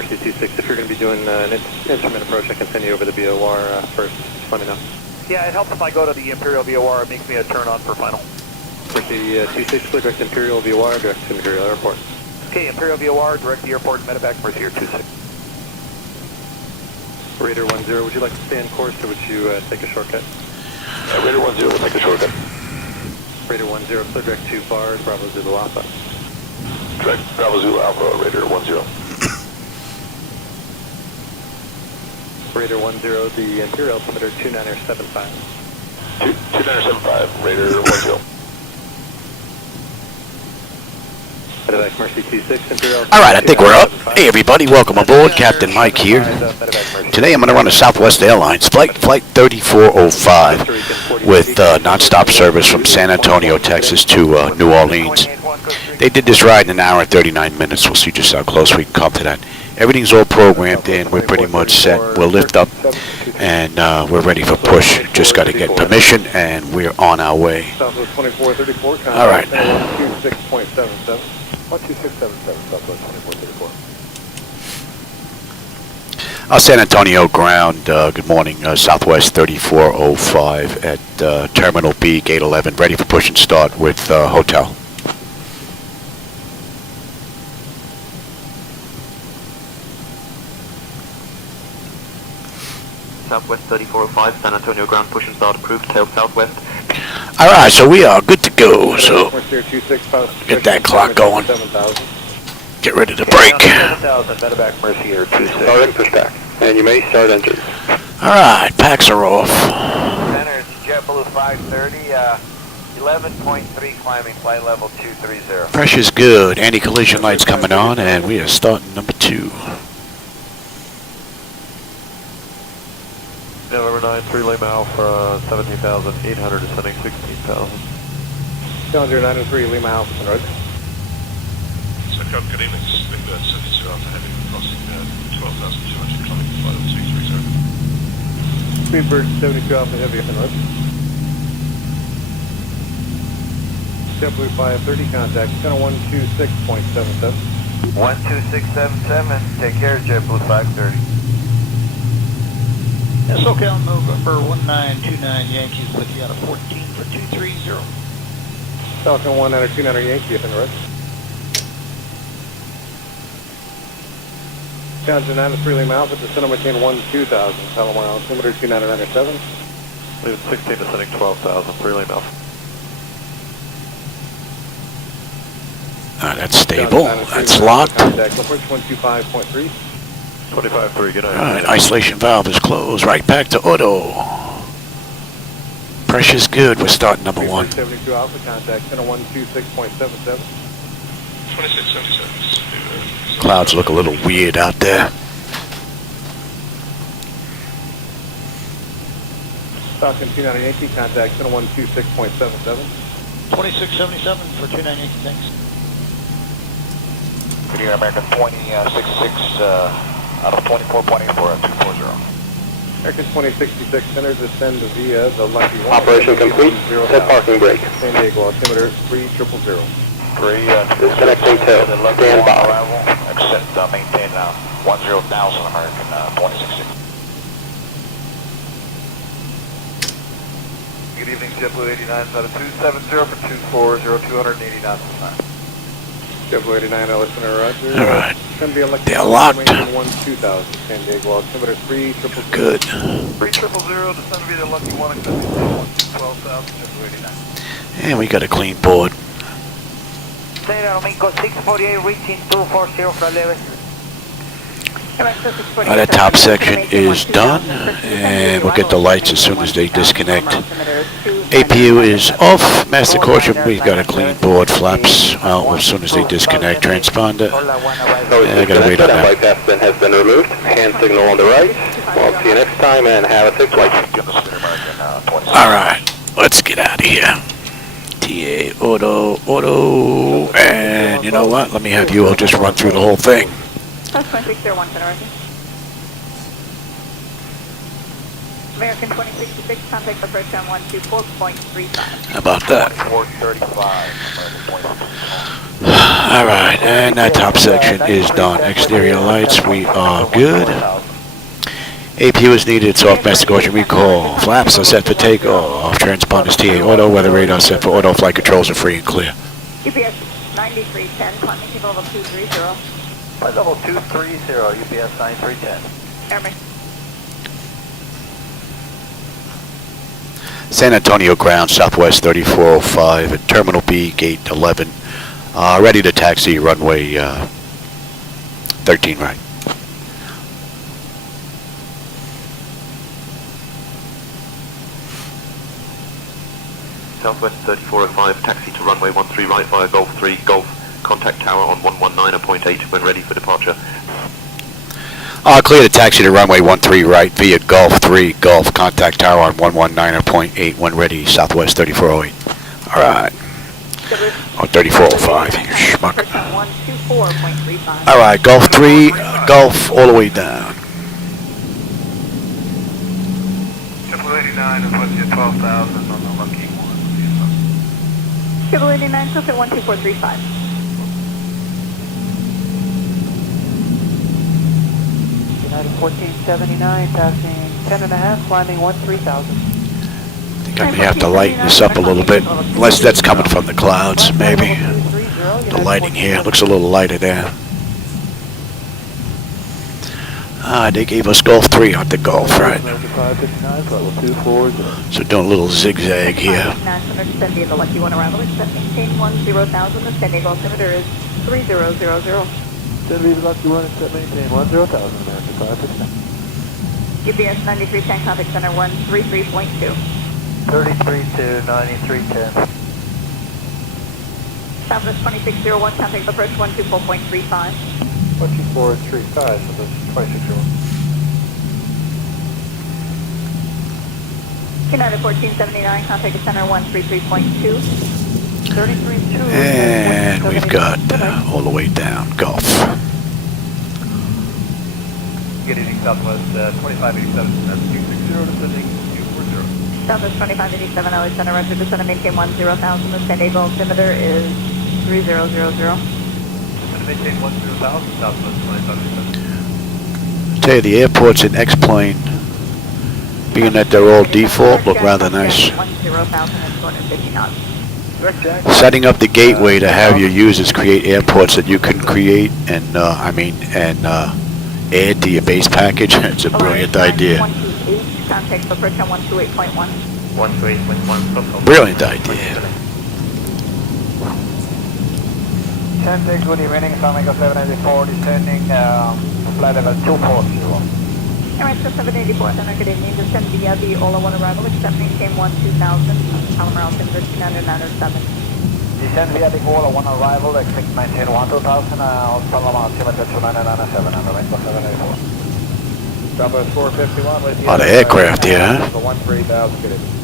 Mercy 26. If you're going to be doing an instrument approach, I can send you over the BOR first. Just let me know. Yeah, it helps if I go to the Imperial VOR. It makes me a turn on for final. Mercy 26, clear direct Imperial VOR, direct to Imperial Airport. Okay, Imperial VOR, direct to the airport, medevac Mercy here 26. Raider 10, would you like to stay in course or would you take a shortcut? Raider 10 will take a shortcut. Raider 10, clear direct to bars, Bravo Zulu Alpha. Direct Bravo Zulu Alpha, Raider 10. Raider 10, the Imperial altimeter 2975. 2975, Raider 10. Medevac Mercy 26, Imperial. Alright, I think we're up. Hey everybody, welcome aboard. Captain Mike here. Today I'm going to run a Southwest Airlines flight 3405 with nonstop service from San Antonio, Texas to New Orleans. They did this ride in an hour and 39 minutes. We'll see just how close we can come to that. Everything's all programmed in. We're pretty much set. We'll lift up and we're ready for push. Just got to get permission and we're on our way. Southwest 2434. Alright. 126.77. 12677 Southwest 2434. San Antonio ground, good morning, Southwest 3405 at Terminal B, Gate 11, ready for push and start with hotel. Southwest 3405, San Antonio ground, push and start approved, tail southwest. Alright, so we are good to go, so get that clock going. Get ready to break. 7,000, medevac Mercy here 26. Already push back. And you may start engines. Alright, packs are off. Centers, JetBlue 530, 11.3 climbing, flight level 230. Pressure's good. Anti-collision lights coming on, and we are starting number 2. November 9, 3 Lima Alpha, 17,800, descending 16,000. Challenger 903, Lima Alpha, Road. So, good evening, this is Big Bird 72 Alpha Heavy, crossing 12,200, climbing flight level 230. Speedbird 72 Alpha Heavy, Road. JetBlue 530, contact 126.77. 12677, take care, JetBlue 530. SoCal November 1929 Yankees with you out of 14 for 230. Falcon 1929 Yankee up in the road. Challenger 903 Lima Alpha, descend on maintain 12000, Palomar altimeter 2997. Leaving 16, descending 12,000, 3 Lima Alpha. That's stable. That's locked. Contact approach 125.3. 25-3, good night. Alright, isolation valve is closed. Right back to auto. Pressure's good. We're starting number 1. 72 Alpha, contact 126.77. 2677. Clouds look a little weird out there. Falcon 29 Yankee, contact 126.77. 2677 for 29 Yankee, thanks. Good evening, American 2066 out of 24.8 for 240. American 2066, center descend via the Lucky 1. Operation complete. Set parking brake. San Diego altimeter 3000. Disconnecting tail. Stand by. Exit, maintain 10,000 American 2066. Good evening, JetBlue 89 out of 270 for 240, 280 knots this time. JetBlue 89, listener, roger. Alright. They're locked. 1-2000, San Diego altimeter 3000. Good. 3000, descend via the Lucky 1, exit 12,000, JetBlue 89. And we got a clean board. Domingo 648 reaching 240 for 11. That top section is done, and we'll get the lights as soon as they disconnect. APU is off. Master caution, we've got a clean board. Flaps out as soon as they disconnect. Transponder, I gotta wait on that. Bypass bin has been removed. Hand signal on the right. Well, see you next time and have a safe flight. Alright, let's get out of here. TA, auto, and you know what? Let me have you all just run through the whole thing. That's 601 Center, American 2066, contact approach on 124.35. How about that? 435. Alright, and that top section is done. Exterior lights, we are good. APU is needed, soft master ocean recall. Flaps are set for takeoff. Transponders TA auto, weather radar set for auto, flight controls are free and clear. UPS 9310, climbing to level 230. Flight level 230, UPS 9310. Airman. San Antonio ground, Southwest 3405 at Terminal B, Gate 11. Ready to taxi, runway 13 right. Southwest 3405, taxi to runway 13 right via Golf 3, Golf, contact tower on 119.8 when ready for departure. Clear to taxi to runway 13 right via Golf 3, Golf, contact tower on 119.8 when ready, Southwest 3408. Alright. Or 3405, you schmuck. Alright, Golf 3, Golf all the way down. 89 is with you, 12,000 on the lucky one. 89, close at 12435. United 1479, passing 10.5, climbing 13,000. I think I may have to lighten this up a little bit, unless that's coming from the clouds, maybe. The lighting here looks a little lighter there. They gave us Golf 3 on the Golf, right? So doing a little zigzag here. 970 the lucky one arrival, except maintain 10,000, the San Diego altimeter is 3000. Send me the lucky one, except maintain 10,000, American 559. UPS 9310, contact center 133.2. 33 to 9310. Southwest 2601, contact approach 124.35. 12435, so that's 2601. United 1479, contact center 133.2. 33.2. And we've got all the way down Golf. Good evening, Southwest 2587, that's 260 descending 240. Southwest 2587, LA Center, roger, descend and maintain 10,000, the San Diego altimeter is 3000. Maintain 10,000, Southwest 2587. Tell you, the airports in X-Plane, being that they're all default, look rather nice. 10,250 knots. Setting up the gateway to have your users create airports that you can create and, add to your base package. It's a brilliant idea. 128, contact approach on 128.1. 128.1. Brilliant idea. 10 good evening, San Diego 784, descending flight level 240. Alright, so 784, then good evening, descend via the Ola 1 arrival, except maintain 12,000, Palomar altimeter 997. Descend via the Ola 1 arrival, expect maintain 12,000, Palomar altimeter 2997, and the Rainbow 784. Southwest 451 with you. A lot of aircraft here, huh? The 13,000, good evening.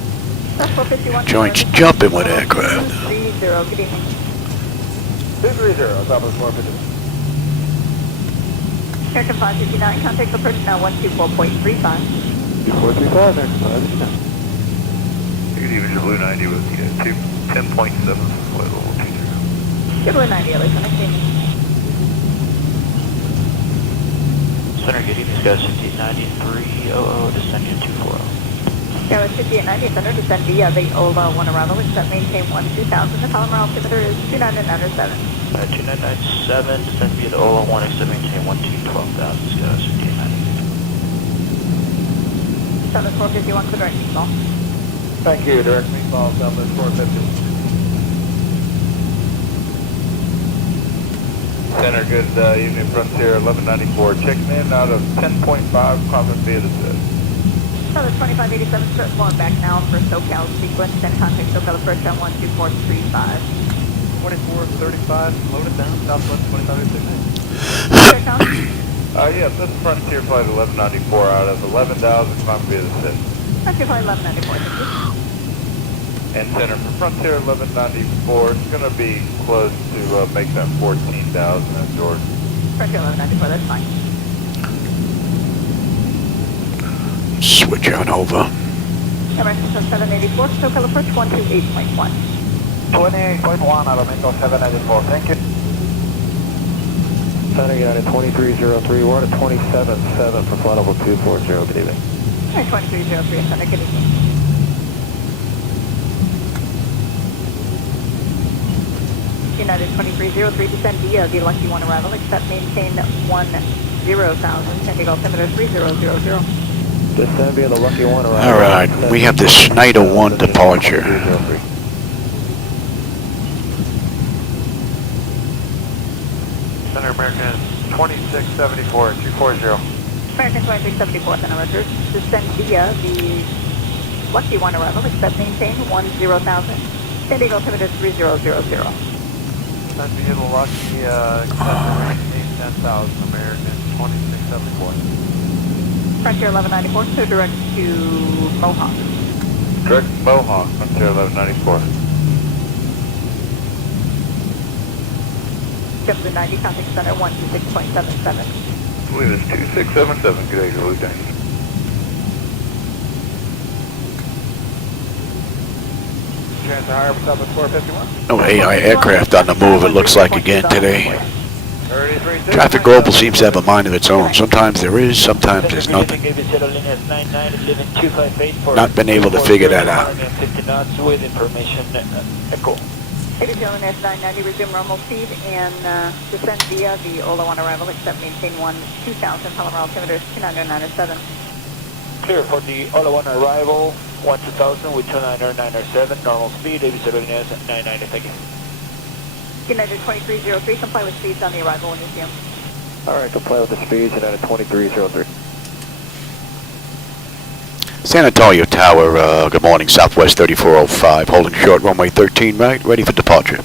That's 451. Joint's jumping with aircraft. 30, good evening. 230, Southwest 451. American 559, contact approach now 124.35. 435, American 559. Good evening, Blue 90 with you, 10.7, flight level 20. Good Blue 90, LA Center, good evening. Center, good evening, guys, 5893, descending 240. Yeah, it's 5890, Center, descend via the Ola 1 arrival, except maintain 12,000, the Palomar altimeter is 2997. 2997, descend via the Ola 1, except maintain 12,000, guys, 5890. Southwest 451, for direct meatball. Thank you, direct meatball, Southwest 450. Center, good evening, Frontier 1194, checking in out of 10.5, climbing via the set. Southwest 2587, start flowing back now for SoCal sequence, and contact SoCal approach on 12435. 2435, load it down, Southwest 2589. Yeah, this is Frontier Flight 1194 out of 11,000, climbing via the set. Frontier Flight 1194, thank you. And Center, for Frontier 1194, it's going to be close to make that 14,000 at Jordan. Frontier 1194, that's fine. Switch on over. American 784, SoCal approach 128.1. 28.1, Aeromexico 794, thank you. Center United 2303, we're on a 27.7 for flight level 240, good evening. Alright, 2303, Center, good evening. United 2303, descend via the Lucky 1 arrival, except maintain 10,000, sending altimeter 3000. Descend via the Lucky 1 arrival. Alright, we have the Snyder 1 departure. Center American 2674, 240. American 2674, Center, Roger. Descend via the Lucky 1 arrival, except maintain 10,000, sending altimeter 3000. Descend via the Lucky, except 10,000, American 2674. Frontier 1194, so direct to Mohawk. Direct Mohawk, Frontier 1194. W90, contact center 126.77. I believe it's 2677, good day, Lieutenant. Chance to hire for Southwest 451. No AI aircraft on the move, it looks like again today. Traffic Global seems to have a mind of its own. Sometimes there is, sometimes there's nothing. Not been able to figure that out. With information echo. ABC LNS 990, resume normal speed and descend via the Ola 1 arrival, except maintain 2,000, Palomar altimeter 29097. Clear for the Ola 1 arrival, 1-2000 with 29097, normal speed, ABC LNS 990, thank you. United 2303, comply with speeds on the arrival when you see them. Alright, comply with the speeds, United 2303. San Antonio Tower, good morning, Southwest 3405, holding short, runway 13 right, ready for departure.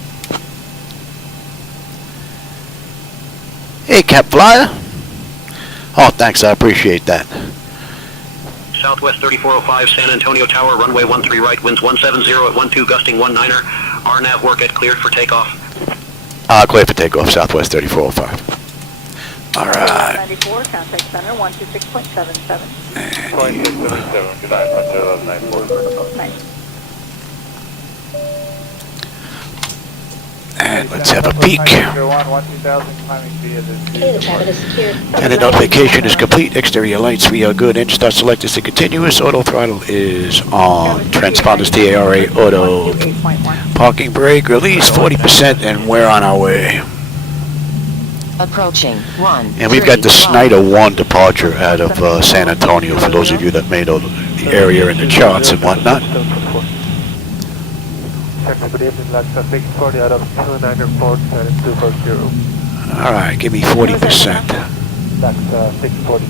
Hey, Cap Flyer. Oh, thanks, I appreciate that. Southwest 3405, San Antonio Tower, runway 13 right, winds 170 at 12, gusting 19er. RNAV work at cleared for takeoff. Clear for takeoff, Southwest 3405. All right. 94, contact center 126.77. 2677, good night, Frontier 1194. Nice. And let's have a peek. 12,000, climbing via the... And the notification is complete. Exterior lights, we are good. Engine start select is the continuous. Auto throttle is on. Transponders TARA auto. Parking brake release 40%, and we're on our way. Approaching 1. And we've got the Snyder 1 departure out of San Antonio, for those of you that may know the area and the charts and whatnot. Good evening, Laksa 640 out of 294, 240. Alright, give me 40%. Laksa 640,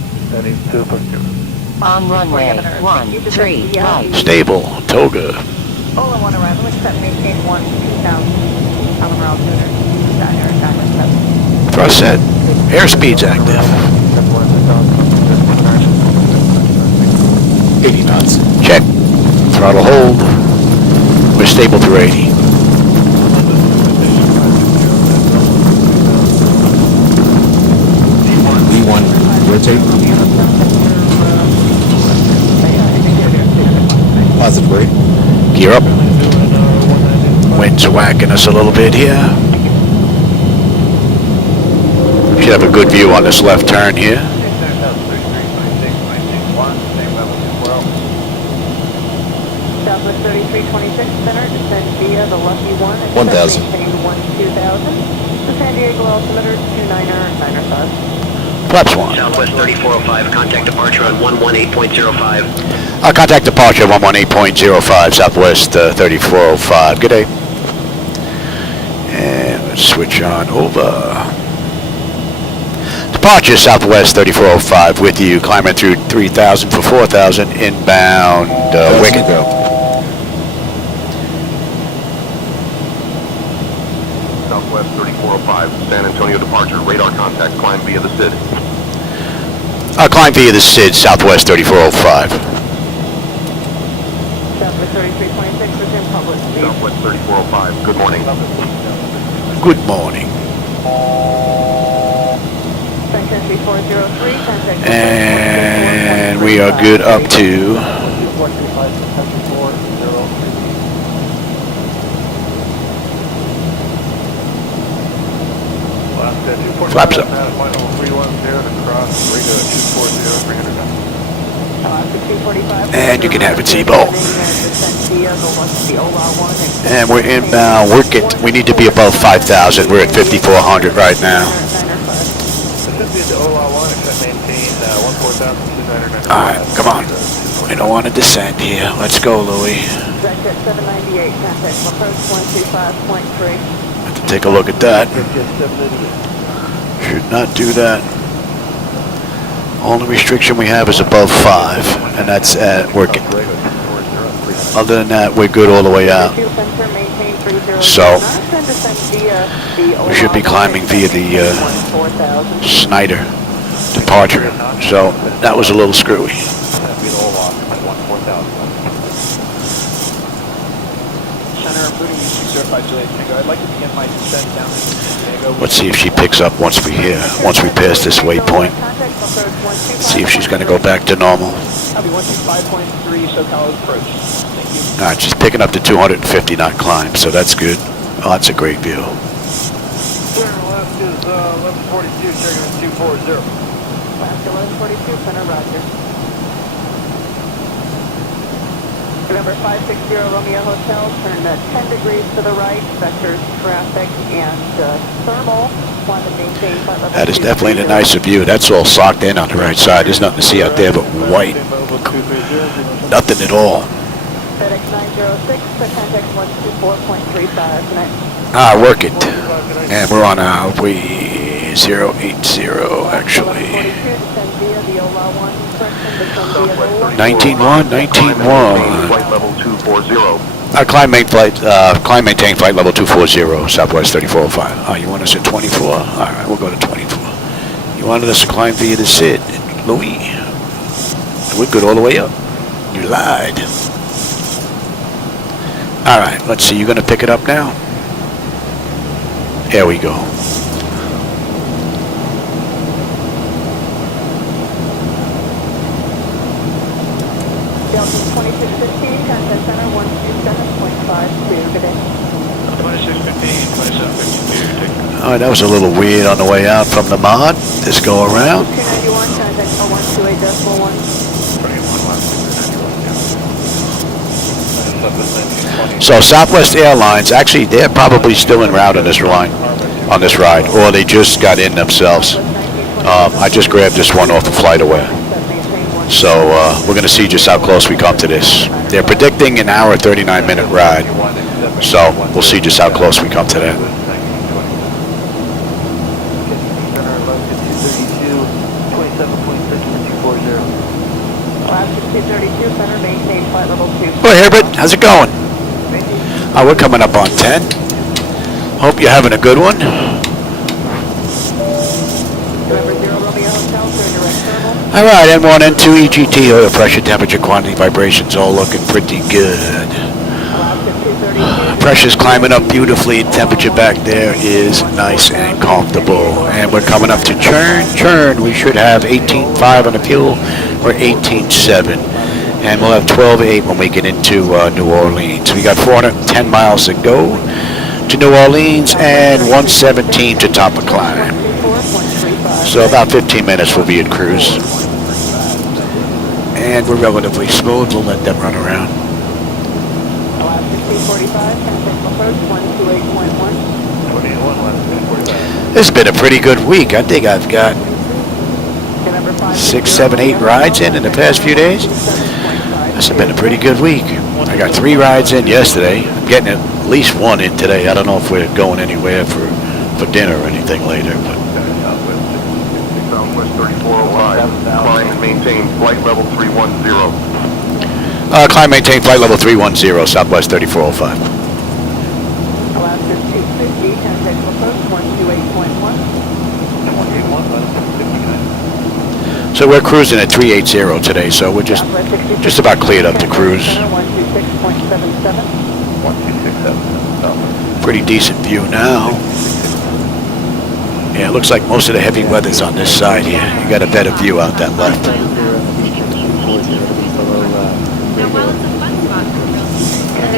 240. On runway 13 right. Stable, Toga. Ola 1 arrival, except maintain 2,000, Palomar altimeter 29097. Thrust set. Airspeed's active. 80 knots. Check. Throttle hold. We're stable through 80. V1, rotate. Positive rate. Gear up. Winds are whacking us a little bit here. Should have a good view on this left turn here. Southwest 3326, center, descend via the Lucky 1. 1,000. 2,000. The San Diego altimeter 29097. Flaps 1. Southwest 3405, contact departure on 118.05. Contact departure 118.05, Southwest 3405. Good day. And let's switch on over. Departure Southwest 3405 with you, climbing through 3,000 for 4,000, inbound Wicked. Southwest 3405, San Antonio departure, radar contact, climb via the SID. Climb via the SID, Southwest 3405. Southwest 3326, resume public speed. Southwest 3405, good morning. Good morning. Sunshine 3403, contact And And we are good up to flaps up. And you can have it, Zibo. And we're inbound. We need to be above 5,000. We're at 5,400 right now. Alright, come on. We don't want to descend here. Let's go, Louis. Have to take a look at that. Should not do that. Only restriction we have is above 5, and that's at working. Other than that, we're good all the way out. So, we should be climbing via the Snyder departure. So, that was a little screwy. Let's see if she picks up once we pass this waypoint. See if she's going to go back to normal. Alright, she's picking up the 250 knot climb, so that's good. Oh, that's a great view. Left is 1142, checking in 240. Last 1142, center, roger. Remember 560 Romeo Hotel, turn 10 degrees to the right, vectors, traffic, and thermal. Want to maintain flight level. That is definitely a nicer view. That's all socked in on the right side. There's nothing to see out there but white. Nothing at all. FedEx 906, contact 124.35. Work it. And we're on our way 080 actually. 19-1, 19-1. Flight level 240. Climb maintain flight level 240, Southwest 3405. Oh, you want us at 24? All right, we'll go to 24. You wanted us to climb via the SID, Louis. We're good all the way up. You lied. All right, let's see. You going to pick it up now? There we go. Delta 2615, contact center 127.52. Good day. 2615, 2752. All right, that was a little weird on the way out from the mod. This go around. 291, contact 128.1. So Southwest Airlines, actually, they're probably still en route on this ride, or they just got in themselves. I just grabbed this one off the flight away. So we're going to see just how close we come to this. They're predicting an hour, 39-minute ride. So we'll see just how close we come to that. Well, Herbert, how's it going? Oh, we're coming up on 10. Hope you're having a good one. All right, N1, N2, EGT, oil pressure, temperature, quantity, vibrations, all looking pretty good. Pressure's climbing up beautifully. Temperature back there is nice and comfortable. And we're coming up to churn. We should have 18.5 on the fuel, or 18.7. And we'll have 12.8 when we get into New Orleans. We got 410 miles to go to New Orleans and 117 to top of climb. So about 15 minutes we'll be at cruise. And we're relatively smooth. We'll let them run around. This has been a pretty good week. I think I've got 6, 7, 8 rides in the past few days. This has been a pretty good week. I got 3 rides in yesterday. I'm getting at least 1 in today. I don't know if we're going anywhere for dinner or anything later. But Southwest 3405, climb and maintain flight level 310. climb, maintain flight level 310, Southwest 3405. Alaska 250, contact approach 128.1. So we're cruising at 380 today, so we're just about cleared up to cruise. 126.77. Pretty decent view now. Yeah, it looks like most of the heavy weather's on this side here. You got a better view out that left. It's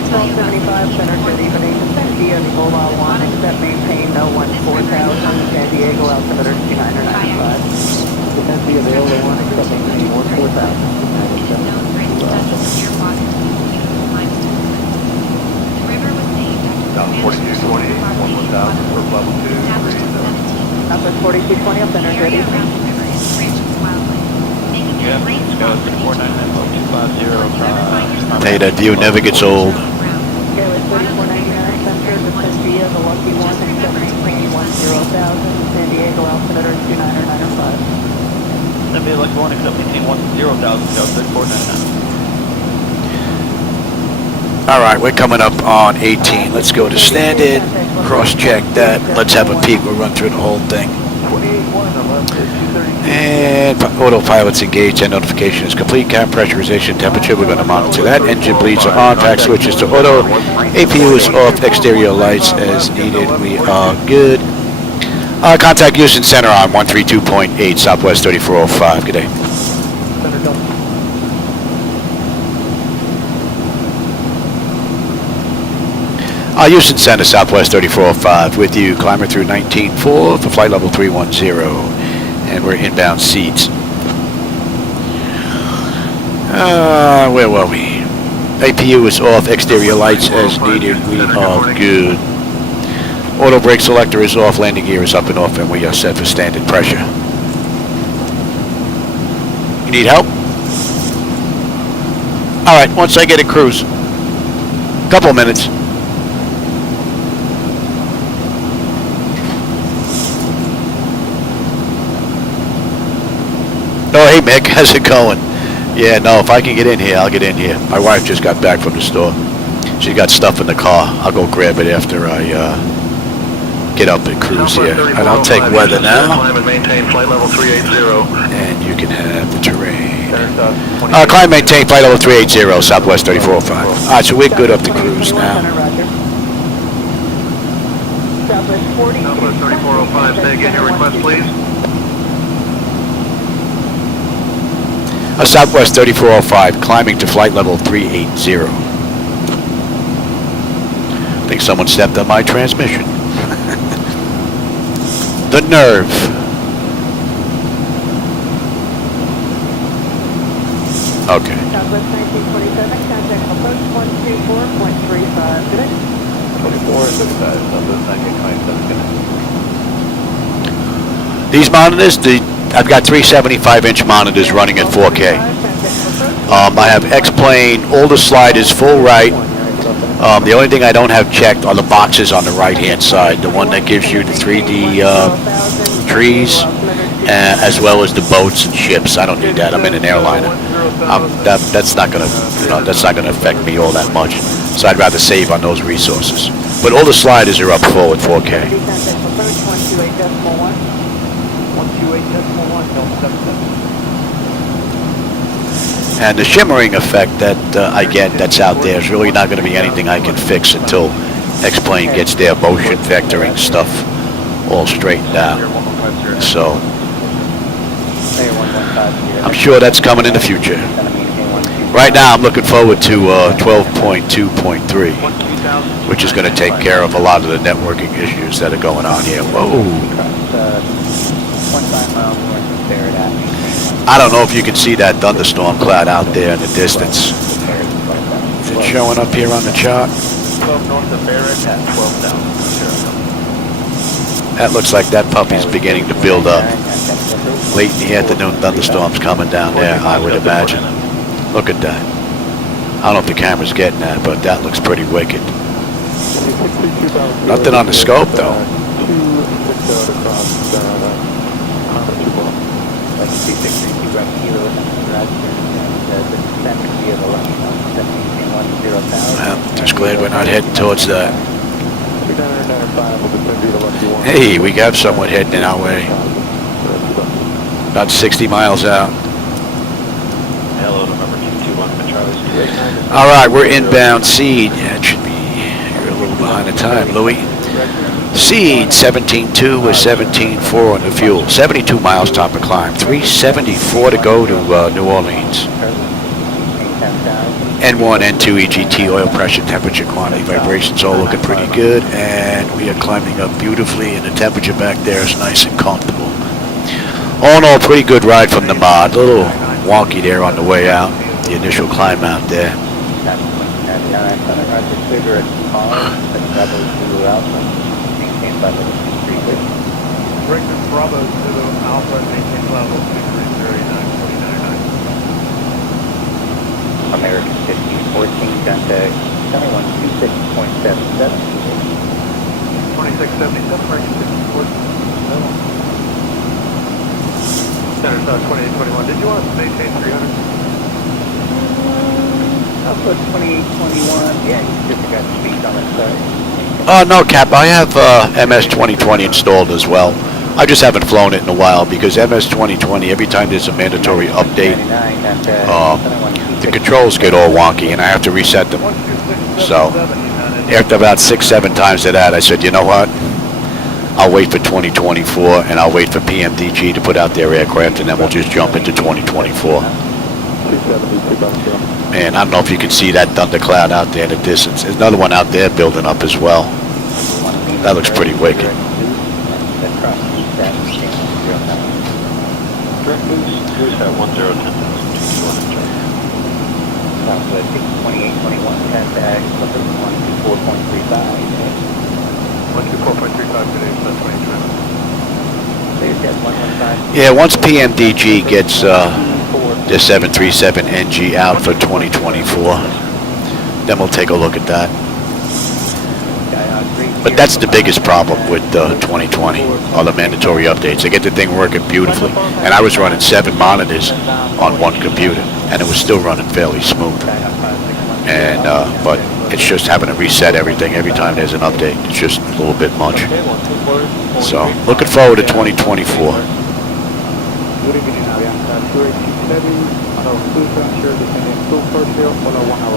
1275, center good evening. San Diego, Mobile 1, except maintain no 14,000. San Diego, altimeter 2995. San Diego, 1, except maintain 14,000. Down 4220, 1,000 for level 2, 3. Southwest 4220, center good evening. Hey, that view never gets old. Airways 3499, center to San Diego, the lucky 1, except maintain 10,000. San Diego, altimeter 2995. That'd be like one except maintain 10,000, go 3499. All right, we're coming up on 18. Let's go to standard, cross-check that. Let's have a peek. We'll run through the whole thing. And autopilot's engaged. That notification is complete. Cap pressurization, temperature. We're going to monitor that. Engine bleeds are on. Pack switches to auto. APU is off. Exterior lights as needed. We are good. Contact Houston Center on 132.8 Southwest 3405. Good day. Houston Center, Southwest 3405, with you, climber through 19.4 for flight level 310, and we're inbound seats. Where were we? APU is off, exterior lights as needed, we are good. Auto brake selector is off, landing gear is up and off, and we are set for standard pressure. You need help? All right, once I get a cruise, couple minutes. Oh, hey, Mick, how's it going? Yeah, no, if I can get in here, I'll get in here. My wife just got back from the store. She got stuff in the car. I'll go grab it after I get up and cruise here. And I'll take weather now. Climb and maintain flight level 380. And you can have the terrain. Climb, maintain flight level 380, Southwest 3405. All right, so we're good up to cruise now. Southwest 3405, say again your request, please. Southwest 3405, climbing to flight level 380. I think someone stepped on my transmission. The nerve. Okay. Southwest 1927, contact approach 124.35. Good day. 24 and 35, Southwest 1927, good day. These monitors, I've got 375-inch monitors running at 4K. I have X-plane, all the sliders, full right. The only thing I don't have checked are the boxes on the right-hand side, the one that gives you the 3D trees, as well as the boats and ships. I don't need that. I'm in an airliner. That's not gonna, that's not gonna affect me all that much. So I'd rather save on those resources. But all the sliders are up full at 4K. And the shimmering effect that I get that's out there is really not going to be anything I can fix until X-plane gets their motion vectoring stuff all straightened out. So I'm sure that's coming in the future. Right now I'm looking forward to 12.2.3, which is going to take care of a lot of the networking issues that are going on here. Whoa. I don't know if you can see that thunderstorm cloud out there in the distance. Is it showing up here on the chart? 12 north of Barrett at 12 down. That looks like that puppy's beginning to build up. Late in the afternoon, thunderstorms coming down there, I would imagine. Look at that. I don't know if the camera's getting that, but that looks pretty wicked. Nothing on the scope, though. Well, just glad we're not heading towards that. Hey, we got someone heading in our way. About 60 miles out. Hello, number 221 for Charlie's. All right, we're inbound seed. Yeah, it should be. You're a little behind the time, Louis. Seed 17.2 with 17.4 on the fuel. 72 miles top of climb. 374 to go to New Orleans. N1, N2, EGT, oil pressure, temperature, quantity, vibrations all looking pretty good, and we are climbing up beautifully, and the temperature back there is nice and comfortable. All in all, pretty good ride from the mod. A little wonky there on the way out, the initial climb out there. Breakfast Bravo Zulu Alpha, maintain level 2309. American 1514, contact 7126.77. 2677, American 1514. Center South 2821. Did you want us to maintain 300? I'll put 2821. Yeah, you just got speed on that side. No, Cap, I have MS 2020 installed as well. I just haven't flown it in a while because MS 2020, every time there's a mandatory update, the controls get all wonky and I have to reset them. So, after about 6-7 times of that, I said, you know what? I'll wait for 2024 and I'll wait for PMDG to put out their aircraft and then we'll just jump into 2024. Man, I don't know if you can see that thundercloud out there in the distance. There's another one out there building up as well. That looks pretty wicked. Who's that 1010? Southwest 2821, contact 124.35. 124.35 today, so 2020. Yeah, once PMDG gets the 737NG out for 2024, then we'll take a look at that. But that's the biggest problem with 2020, all the mandatory updates. They get the thing working beautifully. And I was running 7 monitors on one computer, and it was still running fairly smooth. And but it's just having to reset everything every time there's an update. It's just a little bit much. So, looking forward to 2024.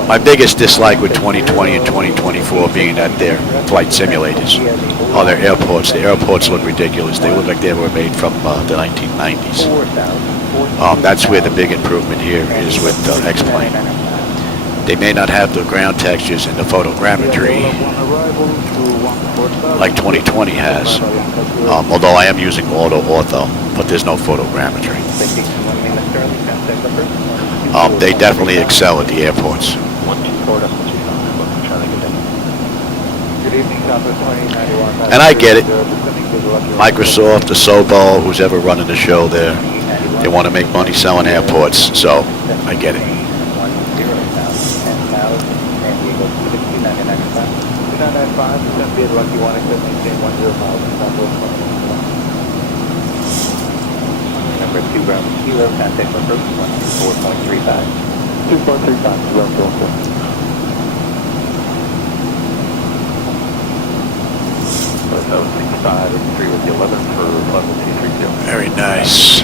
My biggest dislike with 2020 and 2024 being that they're flight simulators. Oh, they're airports. The airports look ridiculous. They look like they were made from the 1990s. That's where the big improvement here is with X-Plane. They may not have the ground textures and the photogrammetry like 2020 has, although I am using auto ortho, but there's no photogrammetry. They definitely excel at the airports. And I get it. Microsoft, the Sobo, who's ever running the show there, they want to make money selling airports, so I get it. Number 2 Bravo Kilo, contact approach 124.35. 2.35, That was 65, 3 with the 11 for level 230. Very nice.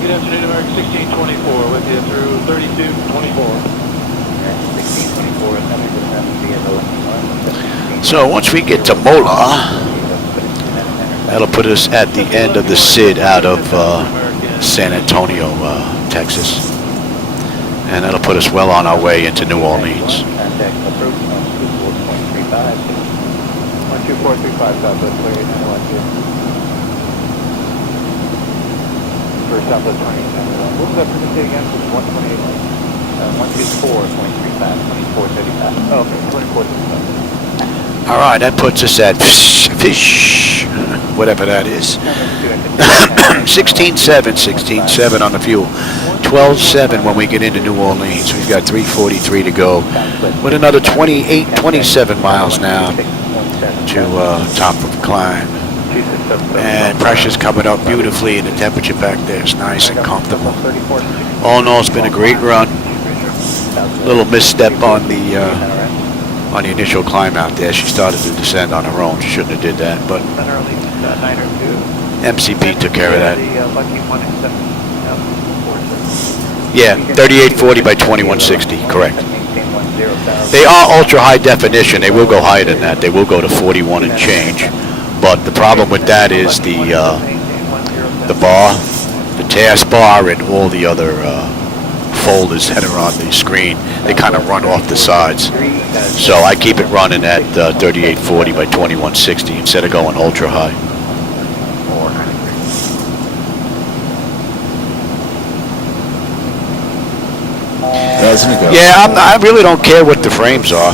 Good afternoon, American 1624, with you through 3224. So once we get to Mola, that'll put us at the end of the SID out of San Antonio, Texas. And that'll put us well on our way into New Orleans. 12435, Southwest 2891. For Southwest 2891. What was that frequency again? It was 128. 124.35, 2435. Oh, okay, 2435. All right, that puts us at fish, whatever that is. 16.7 on the fuel. 12.7 when we get into New Orleans. We've got 3:43 to go with another 27 miles now to top of the climb. And pressure's coming up beautifully, and the temperature back there is nice and comfortable. All in all, it's been a great run. Little misstep on the initial climb out there. She started to descend on her own. She shouldn't have did that, but MCP took care of that. Yeah, 3840 by 2160, correct. They are ultra high definition. They will go higher than that. They will go to 41 and change. But the problem with that is the bar, the task bar, and all the other folders that are on the screen. They kind of run off the sides. So I keep it running at 3840 by 2160 instead of going ultra high. Yeah, I really don't care what the frames are.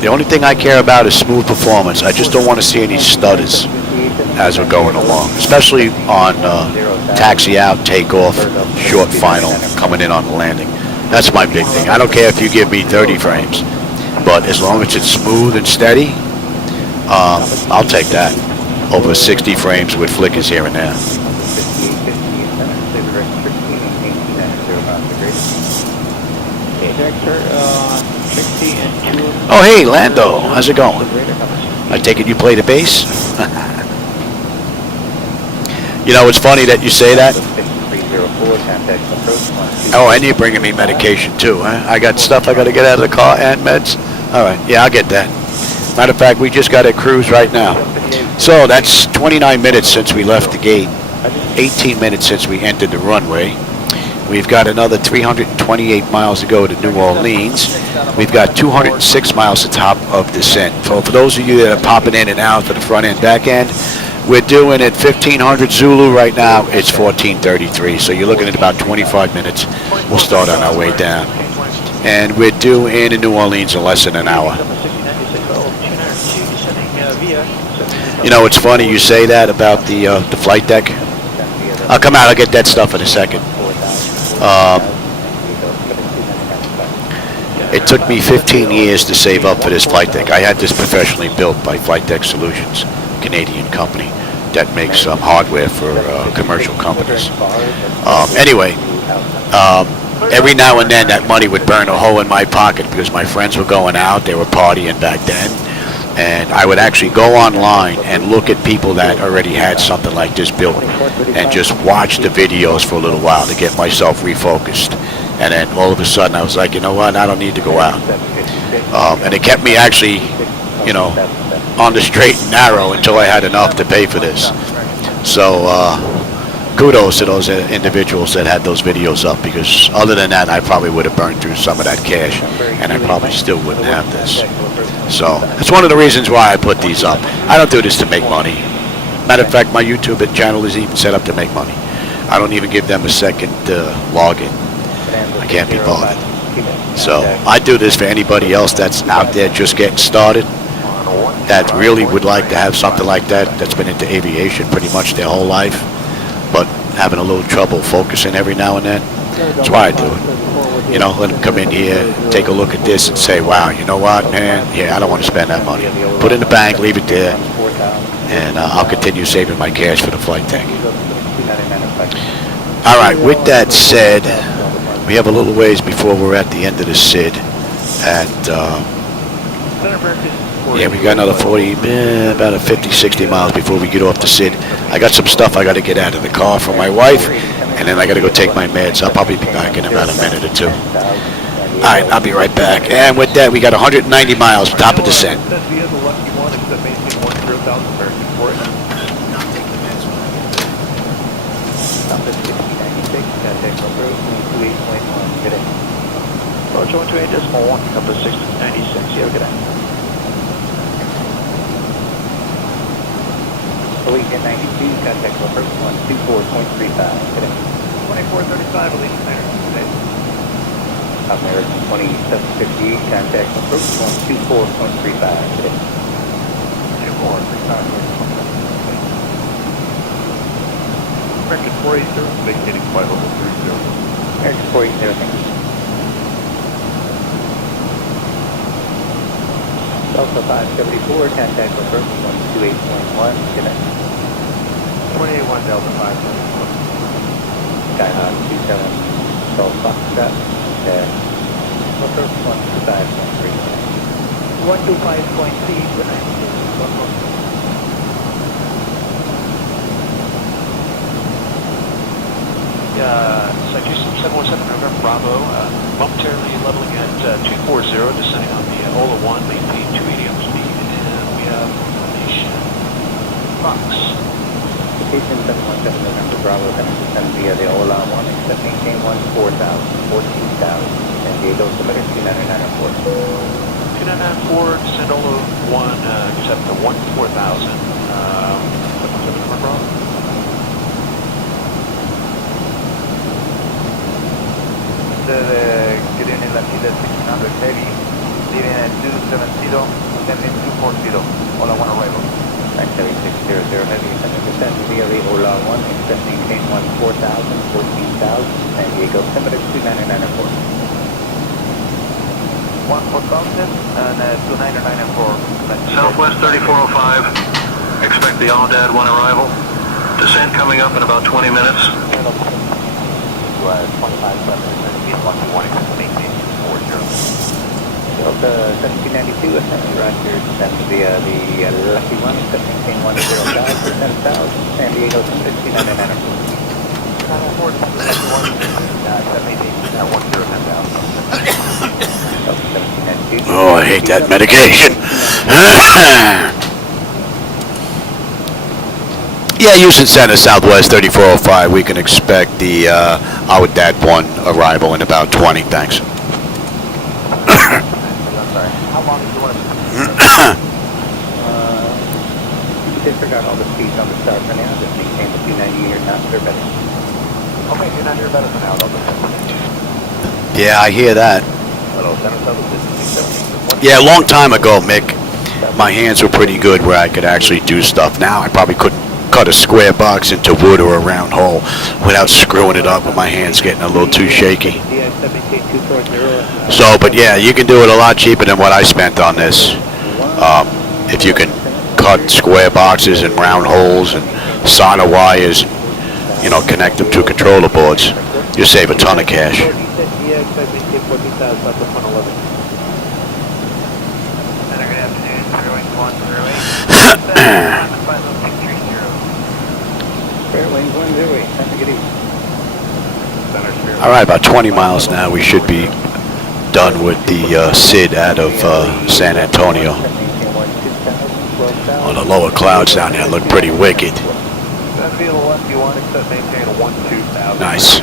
The only thing I care about is smooth performance. I just don't want to see any stutters as we're going along, especially on taxi out, takeoff, short final, coming in on the landing. That's my big thing. I don't care if you give me 30 frames, but as long as it's smooth and steady, I'll take that over 60 frames with flickers here and there. Oh, hey, Lando. How's it going? I take it you play the bass? You know, it's funny that you say that. Oh, and you're bringing me medication, too, huh? I got stuff I got to get out of the car and meds? All right, yeah, I'll get that. Matter of fact, we just got a cruise right now. So that's 29 minutes since we left the gate, 18 minutes since we entered the runway. We've got another 328 miles to go to New Orleans. We've got 206 miles to top of descent. So for those of you that are popping in and out for the front end, back end, we're doing at 1500 Zulu right now. It's 1433. So you're looking at about 25 minutes. We'll start on our way down. And we're due in New Orleans in less than an hour. You know, it's funny you say that about the flight deck. I'll come out. I'll get that stuff in a second. It took me 15 years to save up for this flight deck. I had this professionally built by Flightdeck Solutions, Canadian company that makes hardware for commercial companies. Anyway, every now and then that money would burn a hole in my pocket because my friends were going out, they were partying back then, and I would actually go online and look at people that already had something like this built and just watch the videos for a little while to get myself refocused. And then all of a sudden I was like, you know what, I don't need to go out. And it kept me actually, you know, on the straight and narrow until I had enough to pay for this. So kudos to those individuals that had those videos up, because other than that, I probably would have burned through some of that cash and I probably still wouldn't have this. So that's one of the reasons why I put these up. I don't do this to make money. Matter of fact, my YouTube channel is even set up to make money. I don't even give them a second login. I can't be bothered. So I do this for anybody else that's out there just getting started, that really would like to have something like that, that's been into aviation pretty much their whole life, but having a little trouble focusing every now and then. That's why I do it. You know, let them come in here, take a look at this and say, wow, you know what, man, yeah, I don't want to spend that money. Put it in the bank, leave it there, and I'll continue saving my cash for the flight deck. All right, with that said, we have a little ways before we're at the end of the SID at, yeah, we got another 40, about a 50, 60 miles before we get off the SID. I got some stuff I got to get out of the car for my wife, and then I got to go take my meds. I'll probably be back in about a minute or two. All right, I'll be right back. And with that, we got 190 miles, top of descent. Approach 128.1, compass 696, yeah, good day. Allegiant 92, contact approach 124.35, good day. 2435, Allegiant 92. American 2758, contact approach 124.35, good day. 2435. American 480, vacating flight level 30. American 480, thank you. Delta 574, contact approach 128.1, good day. 281 Delta 574. Skyhawk 27, South Foxtrot, approach 125.3. 125.3, good night. Citation 717 November Bravo, momentarily leveling at 240, descending on the Ola 1, maintain 280 up speed, and we have formation Fox. location 717 November Bravo, descend via the Ola 1, expect maintain 14,000, 14,000, San Diego, altimeter 29904. 2994, descend Ola 1, accept to 14,000, 717 November Bravo. Good evening, Lucky 1600 Heavy, leaving at 270, descending 240, Ola 1 arrival. Thanks, Heavy 600 Heavy, descend via the Ola 1, expect maintain 14,000, 14,000, San Diego, altimeter 29904. 14,000 and 29904. Southwest 3405, expect the Aldad 1 arrival. Descent coming up in about 20 minutes. 1792, ascend Roger, descend via the Lucky 1, expect maintain 10,000, 10,000, San Diego, altimeter 29904. 1792. Oh, I hate that medication. Yeah, Houston Center, Southwest 3405. We can expect the our Dad 1 arrival in about 20. Thanks. How long do you want to Disregard all the speeds on the start for now, just maintain the 290 or not, they're better. Okay, 290 or better for now, though. Yeah, I hear that. Hello, Center Southwest 670. Yeah, a long time ago, Mick, my hands were pretty good where I could actually do stuff. Now I probably couldn't cut a square box into wood or a round hole without screwing it up with my hands getting a little too shaky. So, but yeah, you can do it a lot cheaper than what I spent on this. If you can cut square boxes and round holes and solder wires, you know, connect them to controller boards, you save a ton of cash. All right, about 20 miles now. We should be done with the SID out of San Antonio. Oh, the lower clouds down there look pretty wicked. Nice.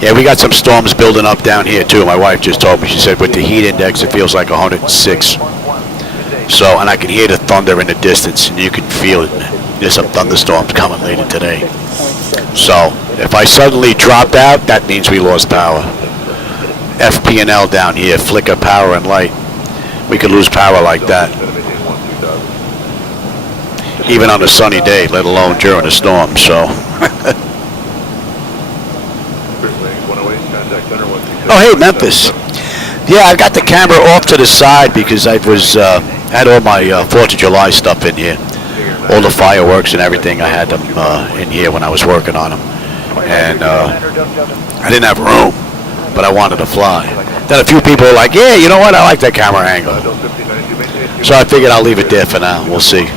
Yeah, we got some storms building up down here too. My wife just told me, she said with the heat index it feels like 106. So, and I can hear the thunder in the distance and you can feel it. There's some thunderstorms coming later today. So, if I suddenly dropped out, that means we lost power. FP&L down here, flicker, power, and light. We could lose power like that. Even on a sunny day, let alone during a storm, so. Oh, hey, Memphis. Yeah, I got the camera off to the side because I was had all my 4th of July stuff in here. All the fireworks and everything, I had them in here when I was working on them. And I didn't have room, but I wanted to fly. Then a few people were like, yeah, you know what, I like that camera angle. So I figured I'll leave it there for now. We'll see.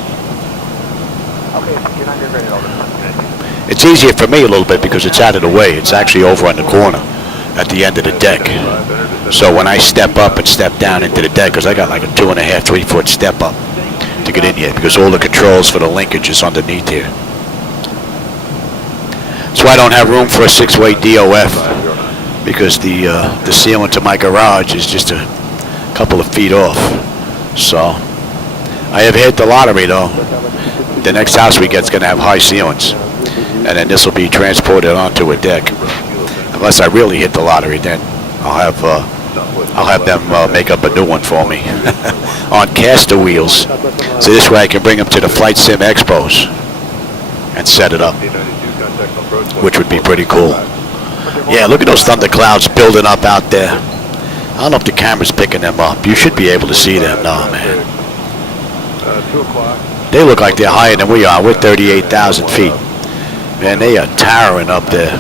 It's easier for me a little bit because it's out of the way. It's actually over on the corner at the end of the deck. So when I step up and step down into the deck, because I got like a 2.5, 3 foot step up to get in here, because all the controls for the linkage is underneath here. So I don't have room for a 6-way DOF because the ceiling to my garage is just a couple of feet off. So I have hit the lottery though. The next house we get is going to have high ceilings, and then this will be transported onto a deck. Unless I really hit the lottery, then I'll have them make up a new one for me on caster wheels. So this way I can bring them to the Flight Sim Expos and set it up, which would be pretty cool. Yeah, look at those thunder clouds building up out there. I don't know if the camera's picking them up. You should be able to see them. No, man. They look like they're higher than we are. We're 38,000 feet. Man, they are towering up there.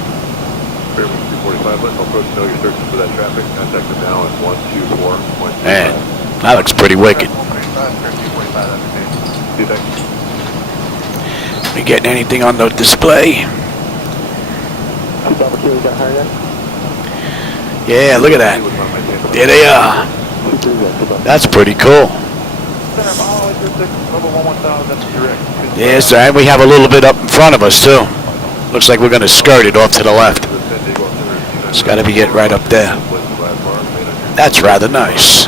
Man, that looks pretty wicked. We getting anything on the display? Yeah, look at that. There they are. That's pretty cool. Yes, and we have a little bit up in front of us too. Looks like we're going to skirt it off to the left. It's got to be it right up there. That's rather nice.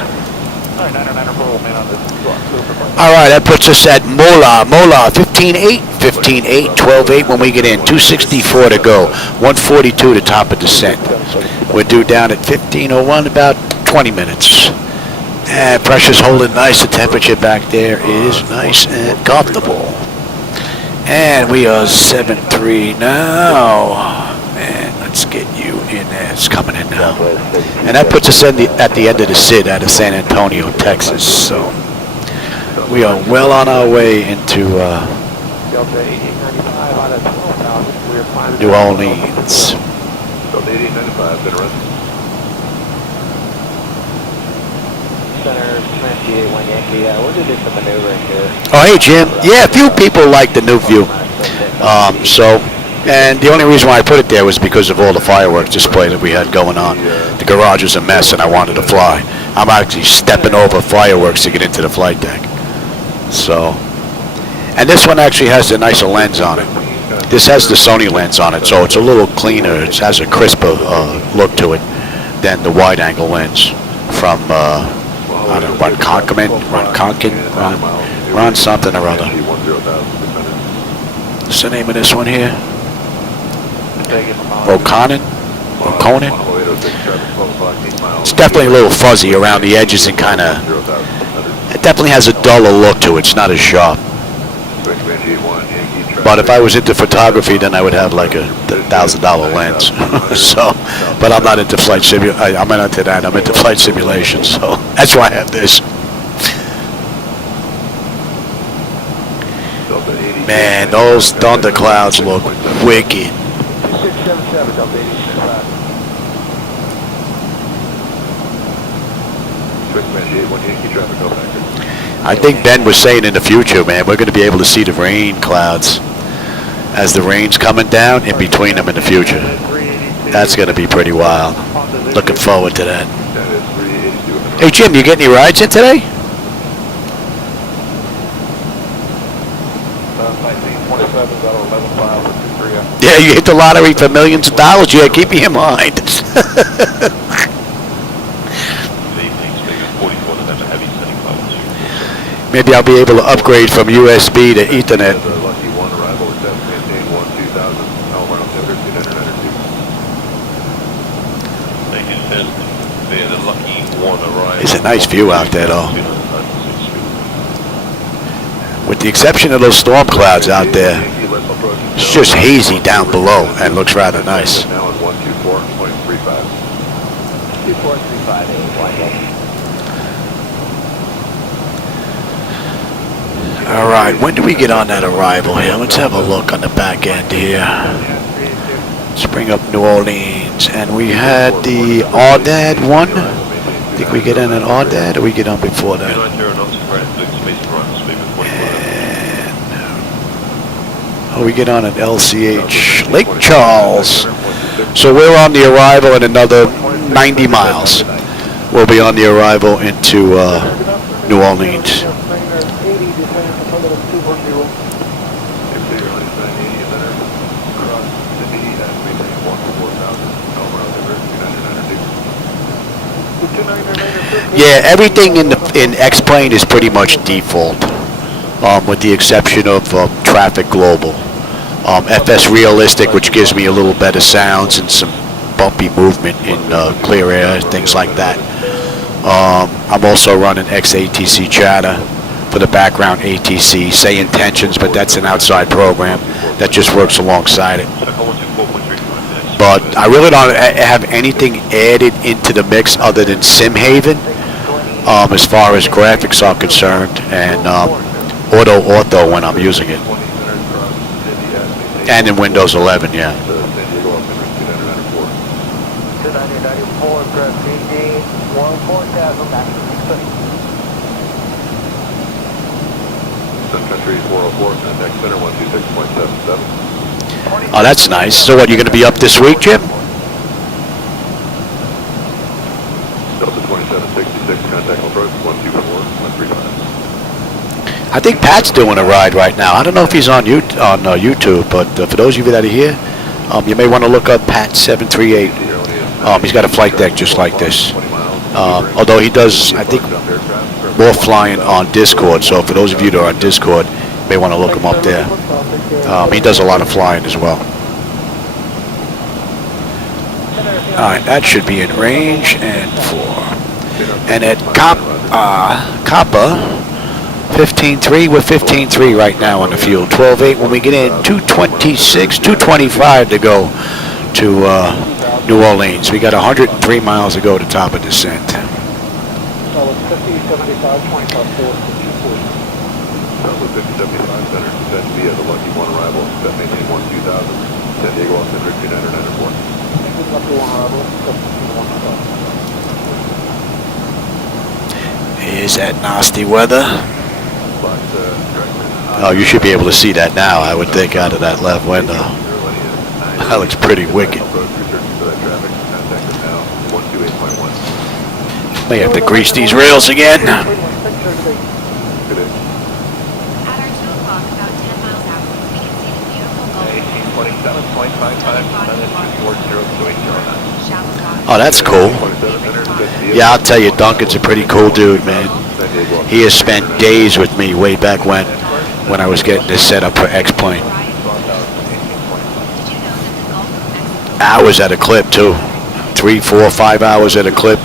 All right, that puts us at Mola, 15.8, 15.8, 12.8 when we get in. 264 to go, 142 to top of descent. We're due down at 15:01, about 20 minutes. And pressure's holding nice. The temperature back there is nice and comfortable. And we are 7.3 now. And let's get you in there. It's coming in now. And that puts us at the end of the SID out of San Antonio, Texas. So we are well on our way into New Orleans. Oh, hey, Jim. Yeah, a few people like the new view. And the only reason why I put it there was because of all the fireworks display that we had going on. The garage was a mess, and I wanted to fly. I'm actually stepping over fireworks to get into the flight deck. So, and this one actually has a nicer lens on it. This has the Sony lens on it, so it's a little cleaner. It has a crisper look to it than the wide-angle lens from I don't know, Ron something or other. What's the name of this one here? O'Conan? It's definitely a little fuzzy around the edges and kind of, it definitely has a duller look to it. It's not as sharp. But if I was into photography, then I would have like a $1,000 lens. So, but I'm not into flight simulation. I'm not into that. I'm into flight simulation. So that's why I have this. Man, those thunder clouds look wicked. I think Ben was saying in the future, man, we're going to be able to see the rain clouds as the rain's coming down in between them in the future. That's going to be pretty wild. Looking forward to that. Hey, Jim, you get any rides in today? Yeah, you hit the lottery for millions of dollars. Yeah, keep me in mind. Maybe I'll be able to upgrade from USB to Ethernet. It's a nice view out there, though. With the exception of those storm clouds out there, it's just hazy down below and looks rather nice. All right, when do we get on that arrival here? Let's have a look on the back end here. Let's bring up New Orleans. And we had the Audad one. I think we get in at Audad or we get on before that? And we get on at LCH. Lake Charles. So we're on the arrival in another 90 miles. We'll be on the arrival into New Orleans. Yeah, everything in X-Plane is pretty much default, with the exception of Traffic Global. FS Realistic, which gives me a little better sounds and some bumpy movement in clear air, things like that. I'm also running XATC Chatter for the background ATC, SayIntentions, but that's an outside program that just works alongside it. But I really don't have anything added into the mix other than SimHaven, as far as graphics are concerned, and Auto Ortho when I'm using it. And in Windows 11, yeah. Oh, that's nice. So what, you're going to be up this week, Jim? Delta 2766, contact approach 124, 135. I think Pat's doing a ride right now. I don't know if he's on YouTube, but for those of you that are here, you may want to look up Pat 738. He's got a flight deck just like this. Although he does, I think, more flying on Discord. So for those of you that are on Discord, you may want to look him up there. He does a lot of flying as well. Alright, that should be in range and 4. And at Kappa 15.3, we're 15.3 right now on the fuel. 12.8 when we get in, 226, 225 to go to New Orleans. We got 103 miles to go to top of descent. Southwest 5075 center, descend via the Lucky 1 arrival, set maintain 12000, San Diego altimeter 2994. Is that nasty weather? Oh, you should be able to see that now, I would think, out of that left window. That looks pretty wicked. May have to grease these rails again. Oh, that's cool. Yeah, I'll tell you, Duncan's a pretty cool dude, man. He has spent days with me way back when I was getting this set up for X-Plane. Hours at a clip, too. 3, 4, 5 hours at a clip.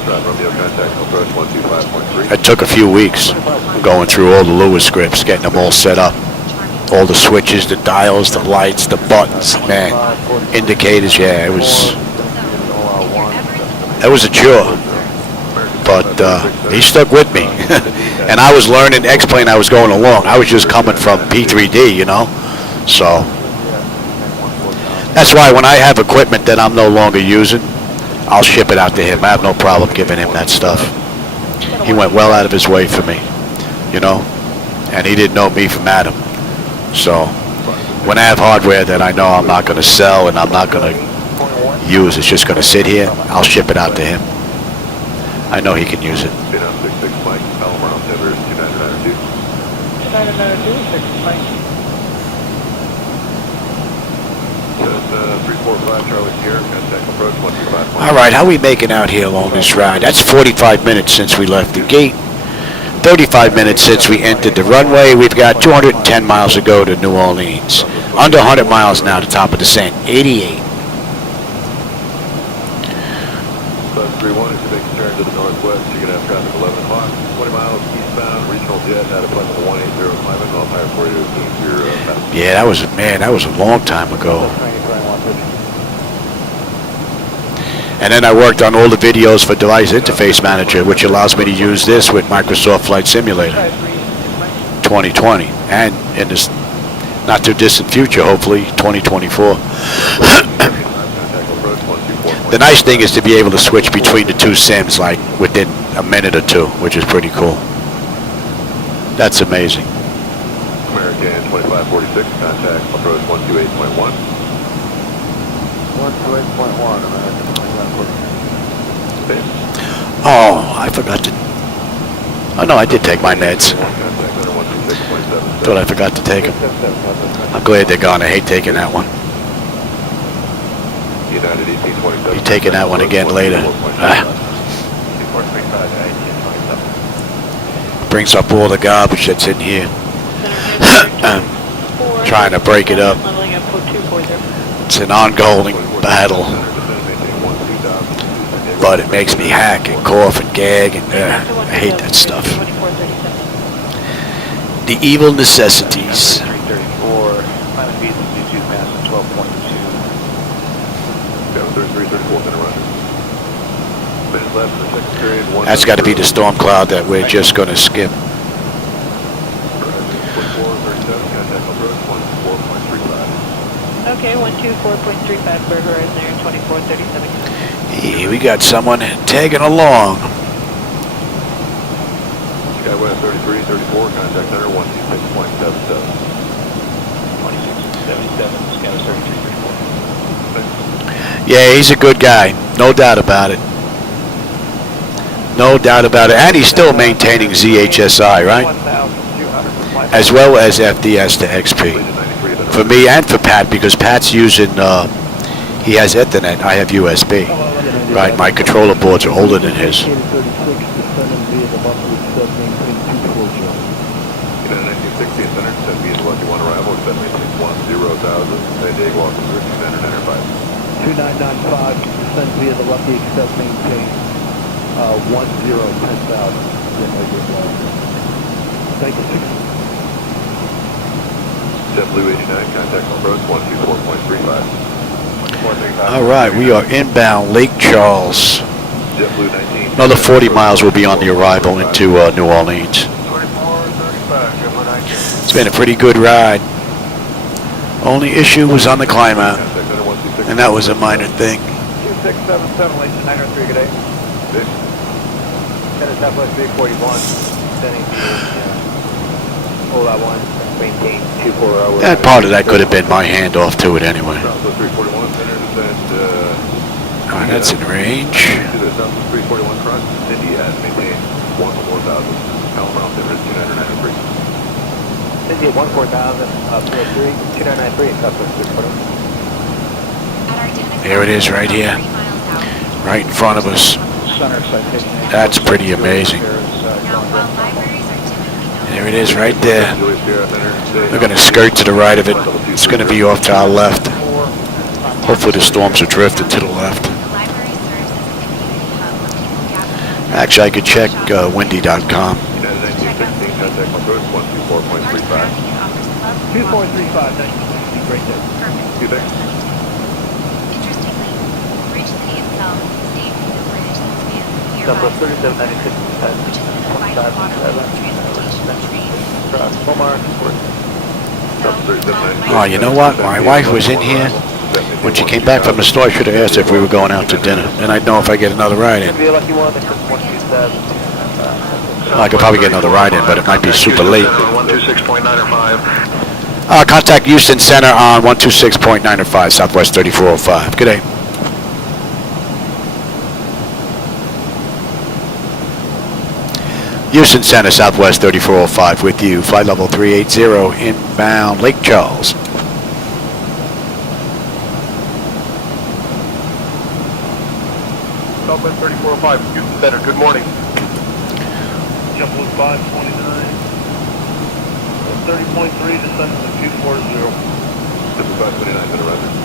It took a few weeks going through all the Lewis scripts, getting them all set up. All the switches, the dials, the lights, the buttons, man. Indicators, yeah, it was a chore. But he stuck with me. And I was learning X-Plane, I was going along. I was just coming from P3D, you know. So that's why when I have equipment that I'm no longer using, I'll ship it out to him. I have no problem giving him that stuff. He went well out of his way for me, you know. And he didn't know me from Adam. So when I have hardware that I know I'm not going to sell and I'm not going to use, it's just going to sit here, I'll ship it out to him. I know he can use it. All right, how are we making out here along this ride? That's 45 minutes since we left the gate. 35 minutes since we entered the runway. We've got 210 miles to go to New Orleans. Under 100 miles now to top of descent. 88. Bus 31, if you make a turn to the northwest, you're going to have traffic 11 o'clock. 20 miles eastbound, regional jet at a flight level 1805, and I'll hire for you as soon as you're past. Yeah, that was a long time ago. And then I worked on all the videos for Device Interface Manager, which allows me to use this with Microsoft Flight Simulator 2020, and in this not too distant future, hopefully 2024. The nice thing is to be able to switch between the two sims like within a minute or two, which is pretty cool. That's amazing. American 2546, contact approach 128.1. 128.1, American 2546. Oh, I forgot to. Oh no, I did take my meds. Thought I forgot to take them. I'm glad they're gone. I hate taking that one. Be taking that one again later. Brings up all the garbage that's in here. Trying to break it up. It's an ongoing battle. But it makes me hack and cough and gag and I hate that stuff. The evil necessities. That's got to be the storm cloud that we're just going to skip. Okay, 124.35 Burger in there, 2437. Yeah, we got someone tagging along. Skywest 3334, contact center 126.77. 2677, Skywest 3334. Yeah, he's a good guy. No doubt about it. No doubt about it. And he's still maintaining ZHSI, right? as well as FDS to XP. For me and for Pat, because Pat's using, he has Ethernet, I have USB. Right, my controller boards are older than his. United 1960 center, 10 via the lucky one arrival, 78610,000, San Diego officer, 2995. 2995, descend via the lucky, accept, maintain 10,000. Thank you. JetBlue 89, contact approach 124.35. All right, we are inbound Lake Charles. JetBlue 19. Another 40 miles will be on the arrival into New Orleans. 2435, JetBlue 19. It's been a pretty good ride. Only issue was on the climb out, and that was a minor thing. 2677, late to 903, good day. Center Southwest 341, sending to Ola 1, maintain 240. And part of that could have been my handoff to it anyway. Southwest 341, center descend, All right, that's in range. to the Southwest 341 cross, Cindy has maintained 14000, Palm Mountain, 2993. Cindy at 14000, 303, 2993, Southwest 341. There it is right here, right in front of us. That's pretty amazing. There it is right there. We're going to skirt to the right of it. It's going to be off to our left. Hopefully the storms are drifted to the left. Actually, I could check windy.com. United 1916, contact approach 124.35. 2435, thank you. Great day. You think? Southwest 3796, Oh, you know what? My wife was in here. When she came back from the store, I should have asked her if we were going out to dinner. Then I'd know if I get another ride in. Well, I could probably get another ride in, but it might be super late. 126.905. Contact Houston Center on 126.905, Southwest 3405. Good day. Houston Center, Southwest 3405 with you. Flight level 380 inbound Lake Charles. Southwest 3405, Houston Center, good morning. JetBlue 529. 30.3, descend to 240. JetBlue 529, center resident.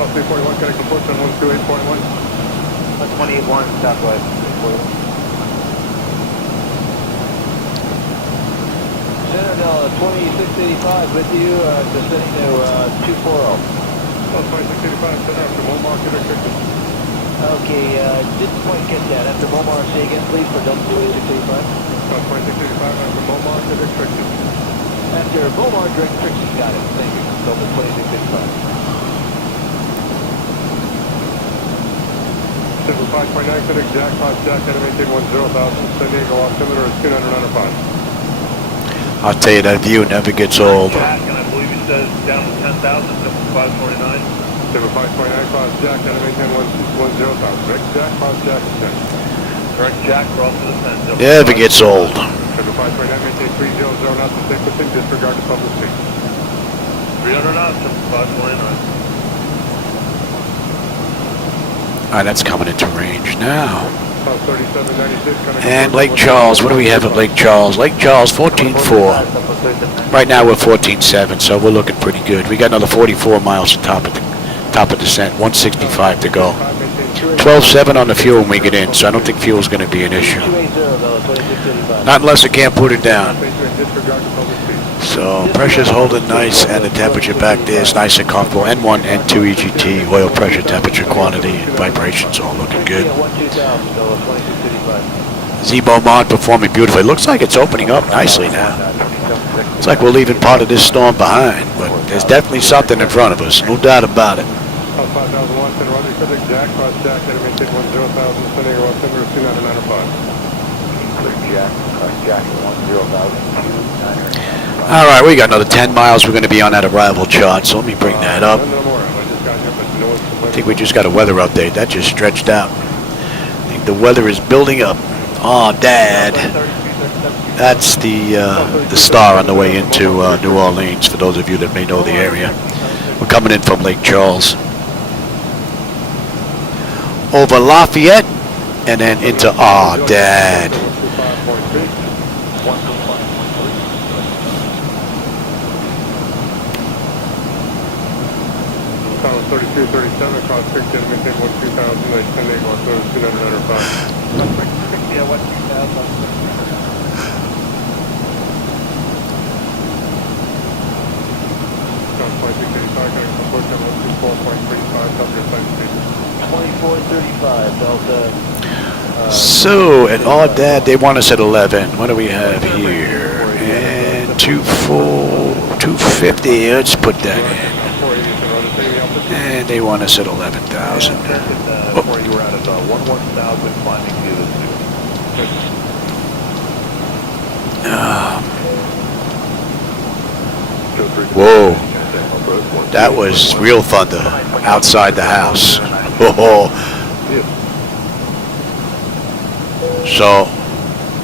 South 341, connect to Portland 128.1. 128.1, Southwest 341. Citadel 2685 with you, descending to 240. South 2685, center after Momar, restricted. Okay, didn't quite get that. After Momar, say again please for Delta 2685. South 2685 after Momar, restricted. After Momar, direct restriction, got it. Thank you. Delta 2685. Civil 5.9, connect Jack, hot Jack, heading maintain 10,000, San Diego altimeter is 2995. I'll tell you, that view never gets old. Jack, and I believe he says down to 10,000, Civil 549. Civil 5.9, cross Jack, heading maintain 10,000. Direct Jack, cross Jack, descend. Direct Jack, cross to the 10. Never gets old. Civil 5.9, maintain 300 knots to stay within, disregard the public speed. 300 knots, Civil 529. All right, that's coming into range now. South 3796, And Lake Charles, what do we have at Lake Charles? Lake Charles, 14.4. Right now we're 14.7, so we're looking pretty good. We got another 44 miles to top of descent, 165 to go. 12.7 on the fuel when we get in, so I don't think fuel's going to be an issue. Not unless I can't put it down. So pressure's holding nice, and the temperature back there is nice and comfortable. N1, N2 EGT, oil pressure, temperature, quantity, vibrations, all looking good. ZiboMod performing beautifully. Looks like it's opening up nicely now. It's like we're leaving part of this storm behind, but there's definitely something in front of us, no doubt about it. 5001, center runway, center Jack, cross Jack, heading maintain 10,000, San Diego altimeter is 2995. Clear Jack, cross Jack 10,000. All right, we got another 10 miles. We're going to be on that arrival chart, so let me bring that up. I think we just got a weather update. That just stretched out. I think the weather is building up. Oh, Dad. That's the star on the way into New Orleans, for those of you that may know the area. We're coming in from Lake Charles. Over Lafayette, and then into Dad. Tower 3337, cross 6, maintain 12000, 10 8 2905. Yeah, 12000. South 2685, going to approach at 124.35, Southwest Airlines Flight. 2435, Delta. So, at Dad, they want us at 11. What do we have here? And 250, let's put that in. And they want us at 11,000. Where you were at 11,000, climbing Whoa, that was real thunder outside the house. Oh. So,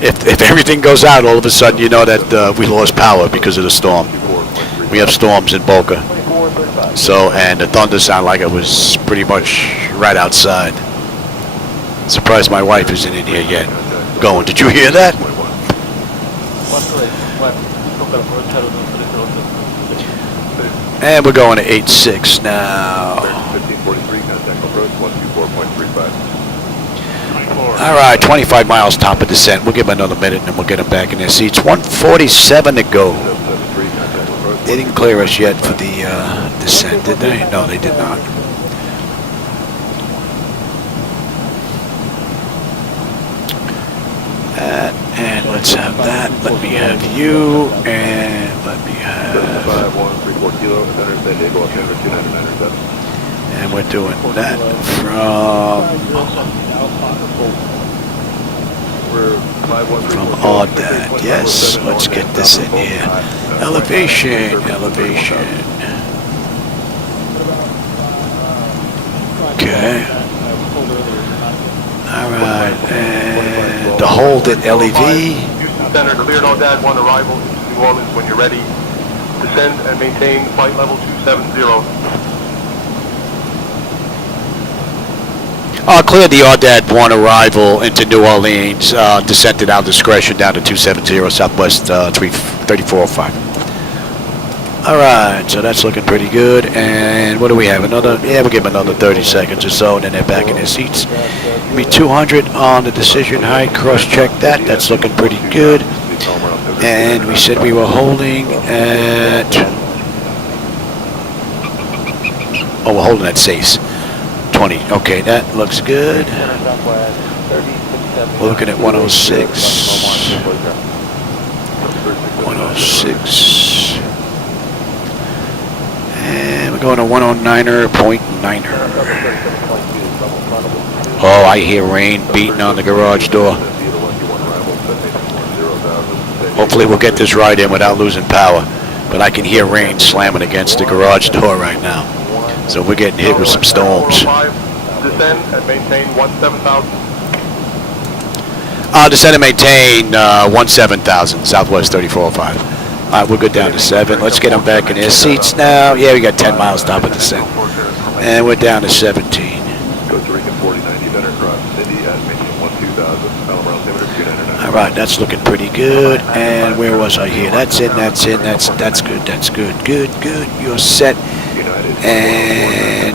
if everything goes out, all of a sudden you know that we lost power because of the storm. We have storms in Boca. So, and the thunder sounded like it was pretty much right outside. Surprised my wife isn't in here yet. Going, did you hear that? And we're going to 86 now. 1543, contact approach 124.35. All right, 25 miles top of descent. We'll give them another minute and then we'll get them back in their seats. 147 to go. They didn't clear us yet for the descent, did they? No, they did not. And let's have that. Let me have you, and let me have... 5134 kilo, center San Diego, October 2997. And we're doing that from Dad. Yes, let's get this in here. Elevation, elevation. Okay. All right, and the hold at LEV. Houston Center, cleared Dad, 1 arrival to New Orleans when you're ready. Descend and maintain flight level 270. Cleared the Dad 1 arrival into New Orleans, descended out discretion down to 270 Southwest 3405. All right, so that's looking pretty good. And what do we have? Another, we'll give them another 30 seconds or so, and then they're back in their seats. Give me 200 on the decision height. Cross-check that. That's looking pretty good. And we said we were holding at... Oh, we're holding at SACE. 20. Okay, that looks good. We're looking at 106. 106. And we're going to 109.9er. Oh, I hear rain beating on the garage door. Hopefully we'll get this ride in without losing power. But I can hear rain slamming against the garage door right now. So we're getting hit with some storms. Descend and maintain 17,000. Descend and maintain 17,000, Southwest 3405. All right, we're good down to 7. Let's get them back in their seats now. Yeah, we got 10 miles top of descent. And we're down to 17. Costa Rica 4090, better cross Cindy at maintain 12,000, Alabama altimeter 299. All right, that's looking pretty good. And where was I here? That's in, that's in, that's good, that's good, good, good. You're set. And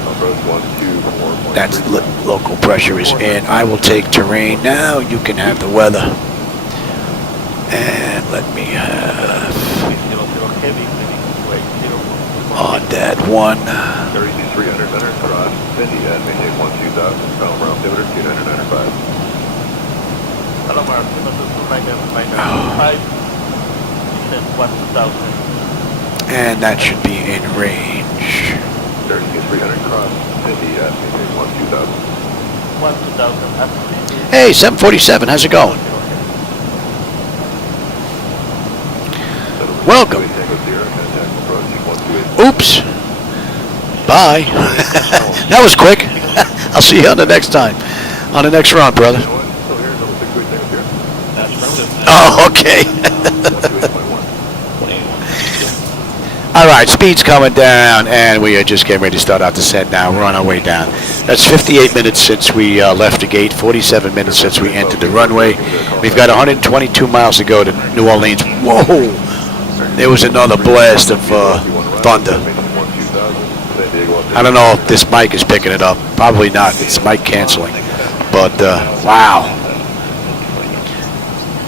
that's local pressure is in. I will take terrain now. You can have the weather. And let me have Dad 1. 300 better cross Cindy at maintain 12,000, Alabama altimeter 2995. Alabama altimeter 2995. And that should be in range. 300 cross Cindy at maintain 12,000. 12,000. Hey, 747, how's it going? Welcome. Oops. Bye. That was quick. I'll see you on the next time. On the next run, brother. Oh, okay. All right, speed's coming down, and we are just getting ready to start our descent now. We're on our way down. That's 58 minutes since we left the gate, 47 minutes since we entered the runway. We've got 122 miles to go to New Orleans. Whoa! There was another blast of thunder. I don't know if this mic is picking it up. Probably not. It's mic canceling. But, wow.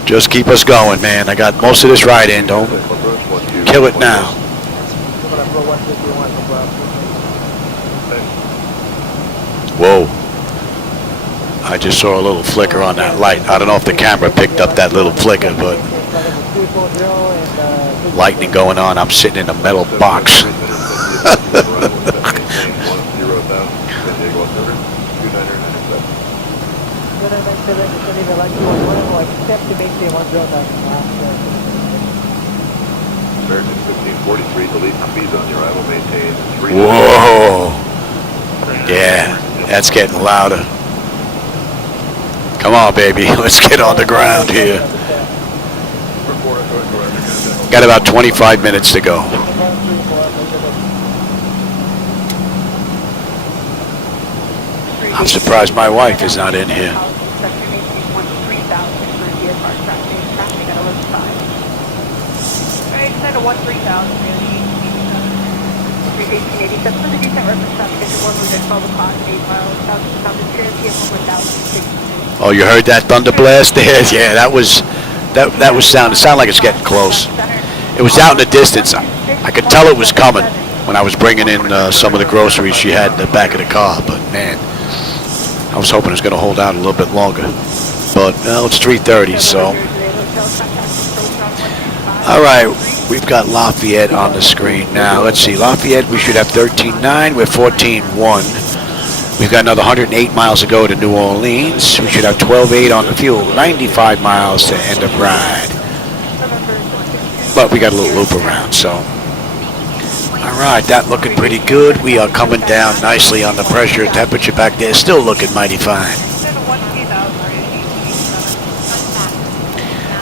Just keep us going, man. I got most of this ride in. Don't kill it now. Whoa. I just saw a little flicker on that light. I don't know if the camera picked up that little flicker, but lightning going on. I'm sitting in a metal box. American 1543, delete speeds on your arrival, maintain 3. Whoa. Yeah, that's getting louder. Come on, baby. Let's get on the ground here. Got about 25 minutes to go. I'm surprised my wife is not in here. Oh, you heard that thunder blast there? Yeah, that was sound. It sounded like it's getting close. It was out in the distance. I could tell it was coming when I was bringing in some of the groceries she had in the back of the car. But man, I was hoping it was going to hold out a little bit longer. But well, it's 3:30, so. All right, we've got Lafayette on the screen now. Let's see, Lafayette, we should have 13.9. We're 14.1. We've got another 108 miles to go to New Orleans. We should have 12.8 on the fuel, 95 miles to end of ride. But we got a little loop around, so. All right, that looking pretty good. We are coming down nicely on the pressure. Temperature back there still looking mighty fine.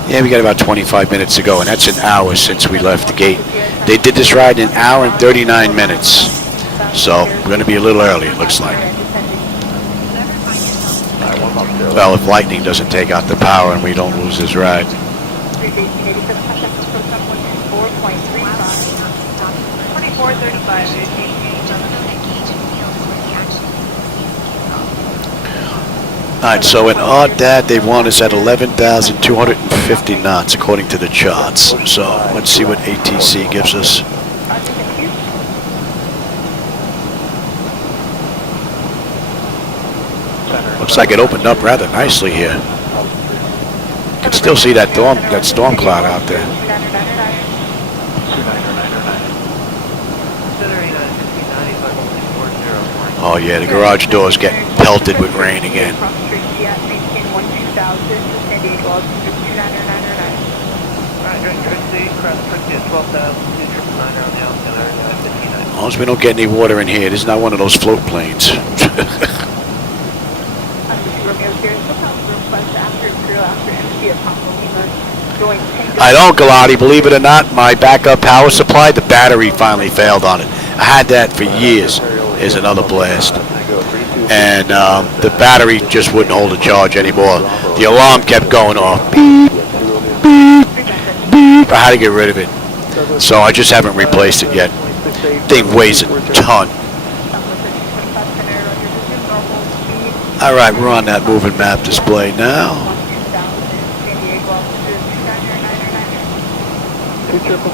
Yeah, we got about 25 minutes to go, and that's an hour since we left the gate. They did this ride in an hour and 39 minutes. So we're going to be a little early, it looks like. Well, if lightning doesn't take out the power and we don't lose this ride. All right, so in odd dad, they want us at 11,250 knots according to the charts. So let's see what ATC gives us. Looks like it opened up rather nicely here. You can still see that storm cloud out there. Oh yeah, the garage door is getting pelted with rain again. As long as we don't get any water in here, this is not one of those float planes. I don't, Galati, believe it or not, my backup power supply, the battery finally failed on it. I had that for years. Here's another blast. And the battery just wouldn't hold a charge anymore. The alarm kept going off. Beep, beep, beep. I had to get rid of it. So I just haven't replaced it yet. Thing weighs a ton. All right, we're on that moving map display now. 299,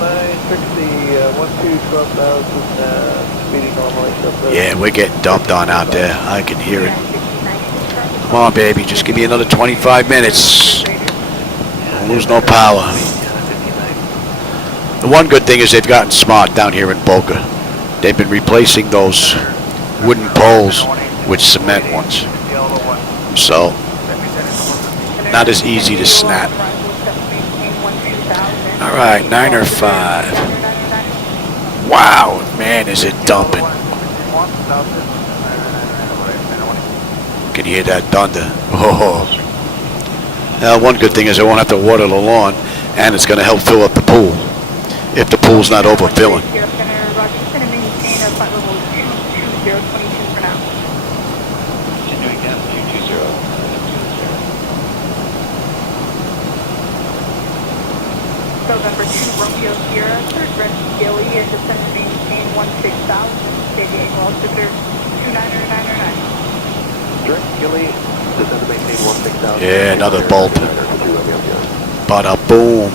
speeding normally. Yeah, we're getting dumped on out there. I can hear it. Come on, baby, just give me another 25 minutes. Don't lose no power. The one good thing is they've gotten smart down here in Boca. They've been replacing those wooden poles with cement ones. So, not as easy to snap. All right, 9 or 5. Wow, man, is it dumping. Can you hear that thunder? Oh. Now, one good thing is I won't have to water the lawn. And it's going to help fill up the pool if the pool's not overfilling. Continuing down 220. November 2, Romeo Sierra, third Brent Gilly, and descend to maintain 16,000, San Diego altimeter 29909. Direct Gilly, descend to maintain 16,000. Yeah, another bolt. Bada boom.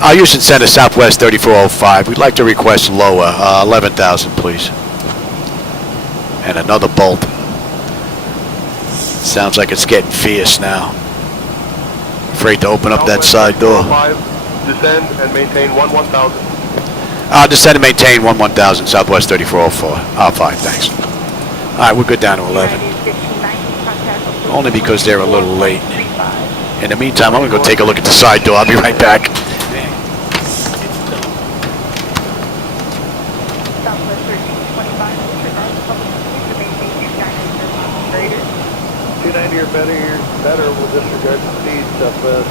Our Houston Center, Southwest 3405. We'd like to request lower, 11,000, please. And another bolt. Sounds like it's getting fierce now. Afraid to open up that side door. Descend and maintain 11,000. Descend and maintain 11,000, Southwest 3405, thanks. Alright, we're good down to 11. Only because they're a little late. In the meantime, I'm going to go take a look at the side door. I'll be right back. Southwest 1325, disregard the public speed to maintain 290 290 or better will disregard the speed, Southwest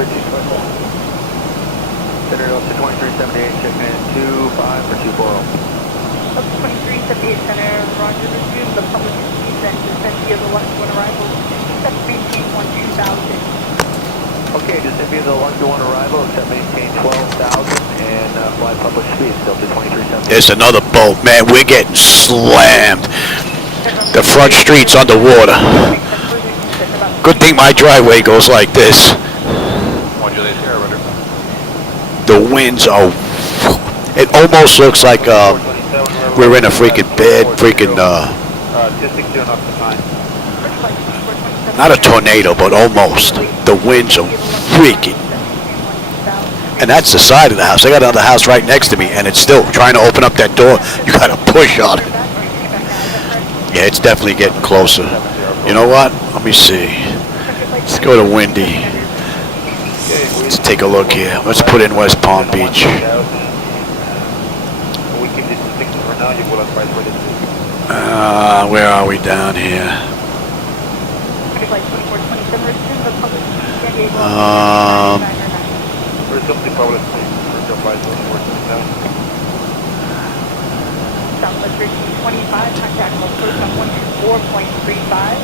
1325. Center up to 2378, check in 25 or 240. Up to 2378 Center, Roger, resume the public speed and descend via the left one arrival, except maintain 12,000. Okay, descend via the Lucky 1 arrival, except maintain 12,000 and fly public speed, still to 2378. There's another bolt. Man, we're getting slammed. The front street's underwater. Good thing my driveway goes like this. The winds are... It almost looks like we're in a freaking bad freaking... not a tornado, but almost. The winds are freaking... And that's the side of the house. I got another house right next to me, and it's still trying to open up that door. You got to push on it. Yeah, it's definitely getting closer. You know what? Let me see. Let's go to Windy. Let's take a look here. Let's put in West Palm Beach. Where are we down here? Southwest 1325, contact approach on 124.35.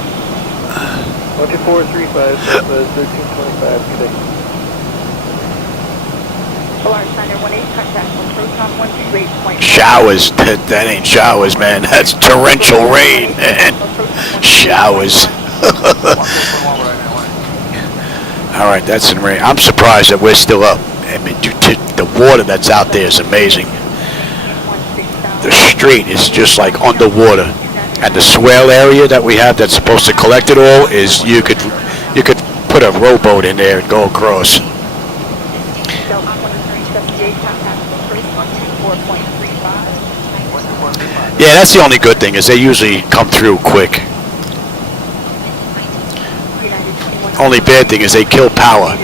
12435, Southwest 1325, today. Alarm signer 18, contact approach on 128.5. Showers. That ain't showers, man. That's torrential rain, man. Showers. All right, that's in rain. I'm surprised that we're still up. I mean, the water that's out there is amazing. The street is just like underwater, and the swell area that we have that's supposed to collect it all is you could put a rowboat in there and go across. Yeah, that's the only good thing is they usually come through quick. Only bad thing is they kill power,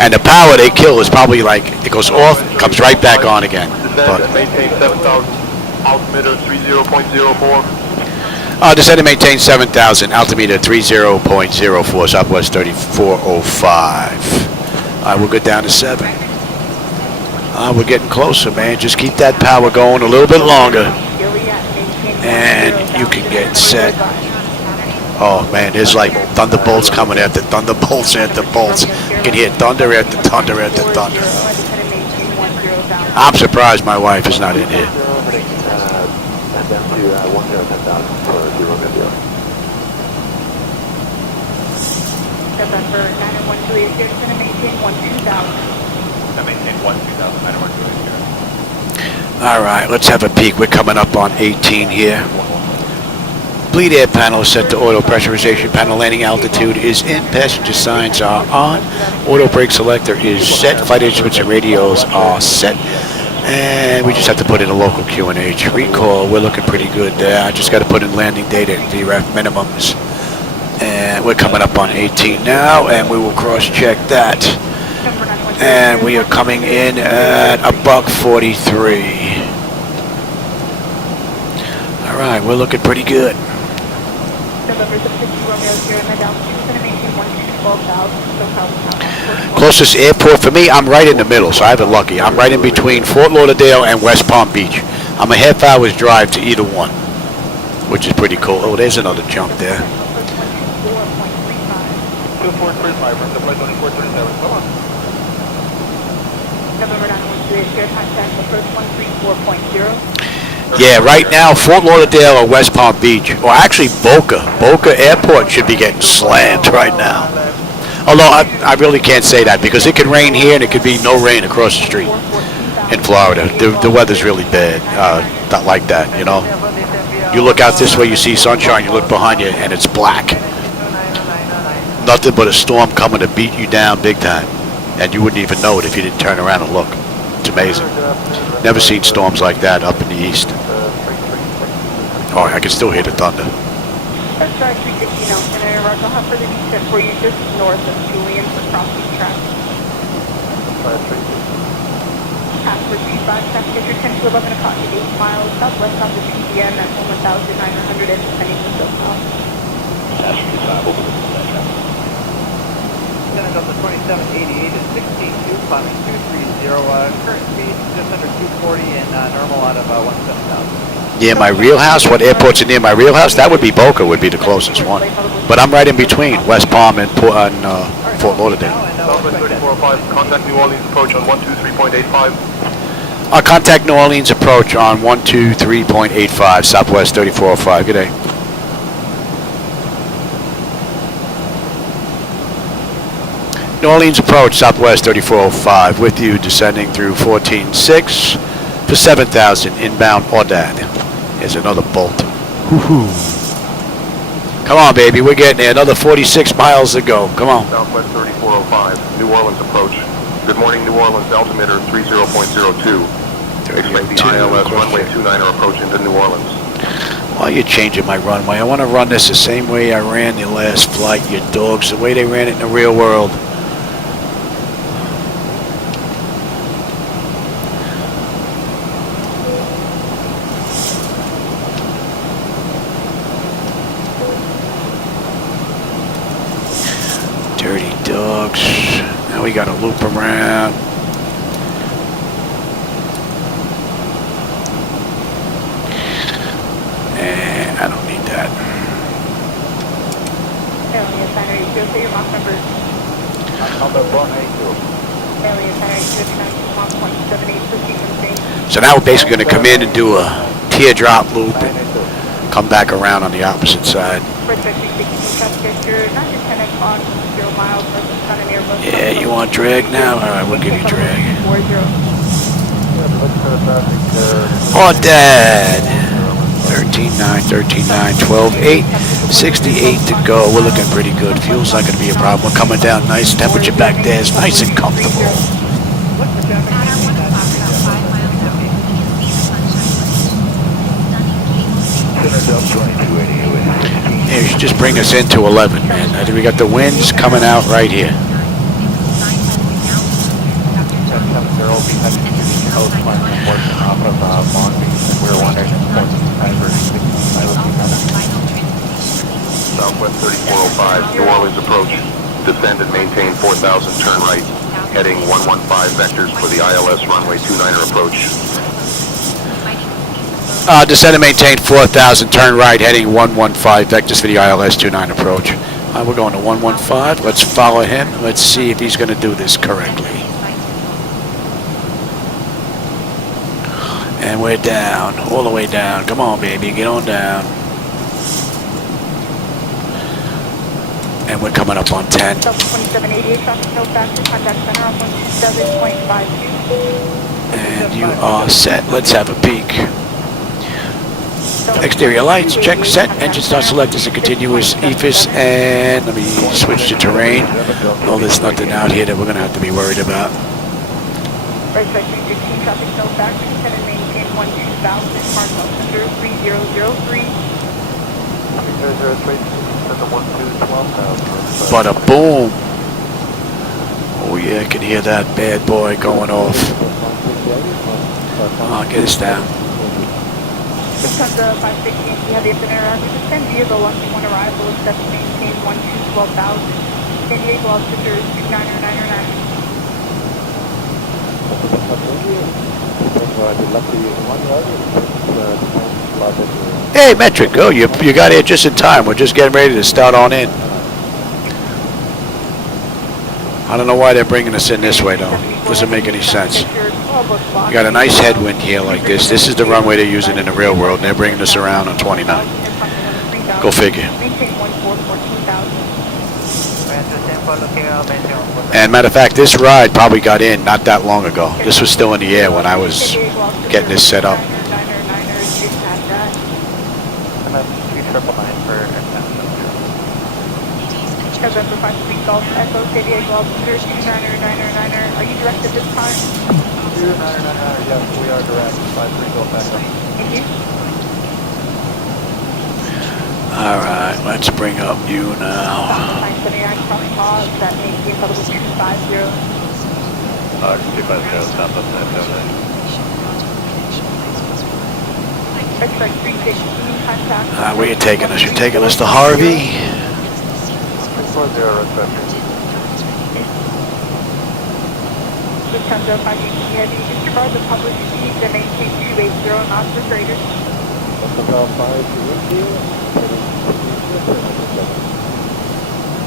and the power they kill is probably like it goes off, comes right back on again. But maintain 7,000. Altimeter 30.04. Descend and maintain 7,000. Altimeter 30.04. Southwest 3405. We'll go down to 7. We're getting closer, man. Just keep that power going a little bit longer, and you can get set. Oh man, there's like thunderbolts coming after thunderbolts after bolts. You can hear thunder after thunder after thunder. I'm surprised my wife is not in here. Down to 10,000 for 0 Romeo. November 901 Juliet, you're going to maintain 12,000. I maintain 12,000, 901 Juliet. All right, let's have a peek. We're coming up on 18 here. Bleed air panel is set to auto pressurization. Panel landing altitude is in. Passenger signs are on. Auto brake selector is set. Flight instruments and radios are set. And we just have to put in a local QNH recall. We're looking pretty good there. I just got to put in landing data and DRAF minimums. And we're coming up on 18 now, and we will cross-check that. And we are coming in at $143. All right, we're looking pretty good. November 6 Romeo Sierra, and down to maintain 12,000, SoCal. Closest airport for me, I'm right in the middle, so I have it lucky. I'm right in between Fort Lauderdale and West Palm Beach. I'm a half-hour's drive to either one, which is pretty cool. Oh, there's another jump there. 2435 from the flight 2437. Come on. November 912 Sierra, contact approach 134.0. Yeah, right now, Fort Lauderdale or West Palm Beach, or actually Boca. Boca Airport should be getting slammed right now. Although I really can't say that because it could rain here and it could be no rain across the street in Florida. The weather's really bad. Not like that, you know. You look out this way, you see sunshine. You look behind you, and it's black. Nothing but a storm coming to beat you down big time, and you wouldn't even know it if you didn't turn around and look. It's amazing. Never seen storms like that up in the east. Oh, I can still hear the thunder. That's right, 316 Elton, Roger, I'll have further details for you just north of Julian for crossing track. Password 35, traffic at your 10 to 11 o'clock at 8 miles southwest on the PDM at 1,900 and depending on SoCal. Senate Delta 2788 is 16-2, climbing 230, current speed just under 240 and normal out of 17,000. Near my real house? What airports are near my real house? That would be Boca, would be the closest one. But I'm right in between West Palm and Fort Lauderdale. Southwest 3405, contact New Orleans approach on 123.85. I'll contact New Orleans approach on 123.85, Southwest 3405. Good day. New Orleans approach, Southwest 3405, with you descending through 14.6 for 7,000 inbound Audad. Here's another bolt. Woohoo! Come on, baby, we're getting there. Another 46 miles to go. Come on. Southwest 3405, New Orleans approach. Good morning, New Orleans, altimeter 30.02. Expect the ILS runway 29er approach into New Orleans. Why are you changing my runway? I want to run this the same way I ran the last flight, you dogs, the way they ran it in the real world. Dirty dogs. Now we got to loop around. And I don't need that. Alien Center 82, say your Mach number. Number 182. Alien Center 82, 1.78, proceed from same. So now we're basically going to come in and do a teardrop loop and come back around on the opposite side. Yeah, you want drag now? Alright, we'll give you drag. Oh, Dad! 13.9, 13.9, 12.8, 68 to go. We're looking pretty good. Fuel's not going to be a problem. We're coming down nice. Temperature back there is nice and comfortable. Yeah, you should just bring us into 11, man. I think we got the winds coming out right here. Southwest 3405, New Orleans approach. Descend and maintain 4,000, turn right. Heading 115 vectors for the ILS runway 29er approach. Descend and maintain 4,000, turn right, heading 115 vectors for the ILS 29 approach. We're going to 115. Let's follow him. Let's see if he's going to do this correctly. And we're down, all the way down. Come on, baby, get on down. And we're coming up on 10. 2788, traffic no faster, contact center on 127.52. And you are set. Let's have a peek. Exterior lights, check, set, engine start select as a continuous EFIS, and let me switch to terrain. Oh, there's nothing out here that we're going to have to be worried about. Right side 316, traffic no faster, descend and maintain 12,000, Marcel Center 3003. Bada boom. Oh yeah, I can hear that bad boy going off. Get us down. Lufthansa 516, we have the itinerary around. We descend via the Lucky 1 arrival, except to maintain 12,000. San Diego altitude is 29999. Hey, Metric, go. You got here just in time. We're just getting ready to start on in. I don't know why they're bringing us in this way, though. Doesn't make any sense. You got a nice headwind here like this. This is the runway they're using in the real world, and they're bringing us around on 29. Go figure. And matter of fact, this ride probably got in not that long ago. This was still in the air when I was getting this set up. November 5 Sweet Golf, Echo, San Diego altitude 29999. Are you direct at this time? 299, yes, we are direct. 53 Golf Echo. Thank you. Alright, let's bring up you now. 979 cross pause, that may be a total of 250. 250, Southwest 979. X-ray 316, contact. Where you taking us? You're taking us to Harvey? 40 request. Lufthansa 518 Heavy, disregard the public speed and maintain 280 knots or greater.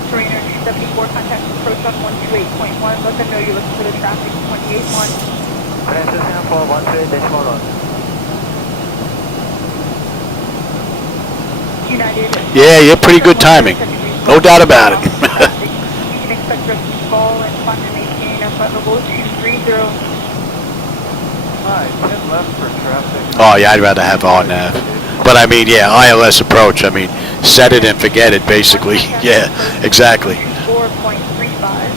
Terrainer 274, contact approach on 128.1. Let them know you're looking for the traffic 28.1. For 18.1. United. Yeah, you're pretty good timing. No doubt about it. You can expect us to fall and fund and maintain a flight level 230. Alright, 10 left for traffic. Oh, yeah, I'd rather have on nav. But I mean, yeah, ILS approach. I mean, set it and forget it, basically. Yeah, exactly. 4.35.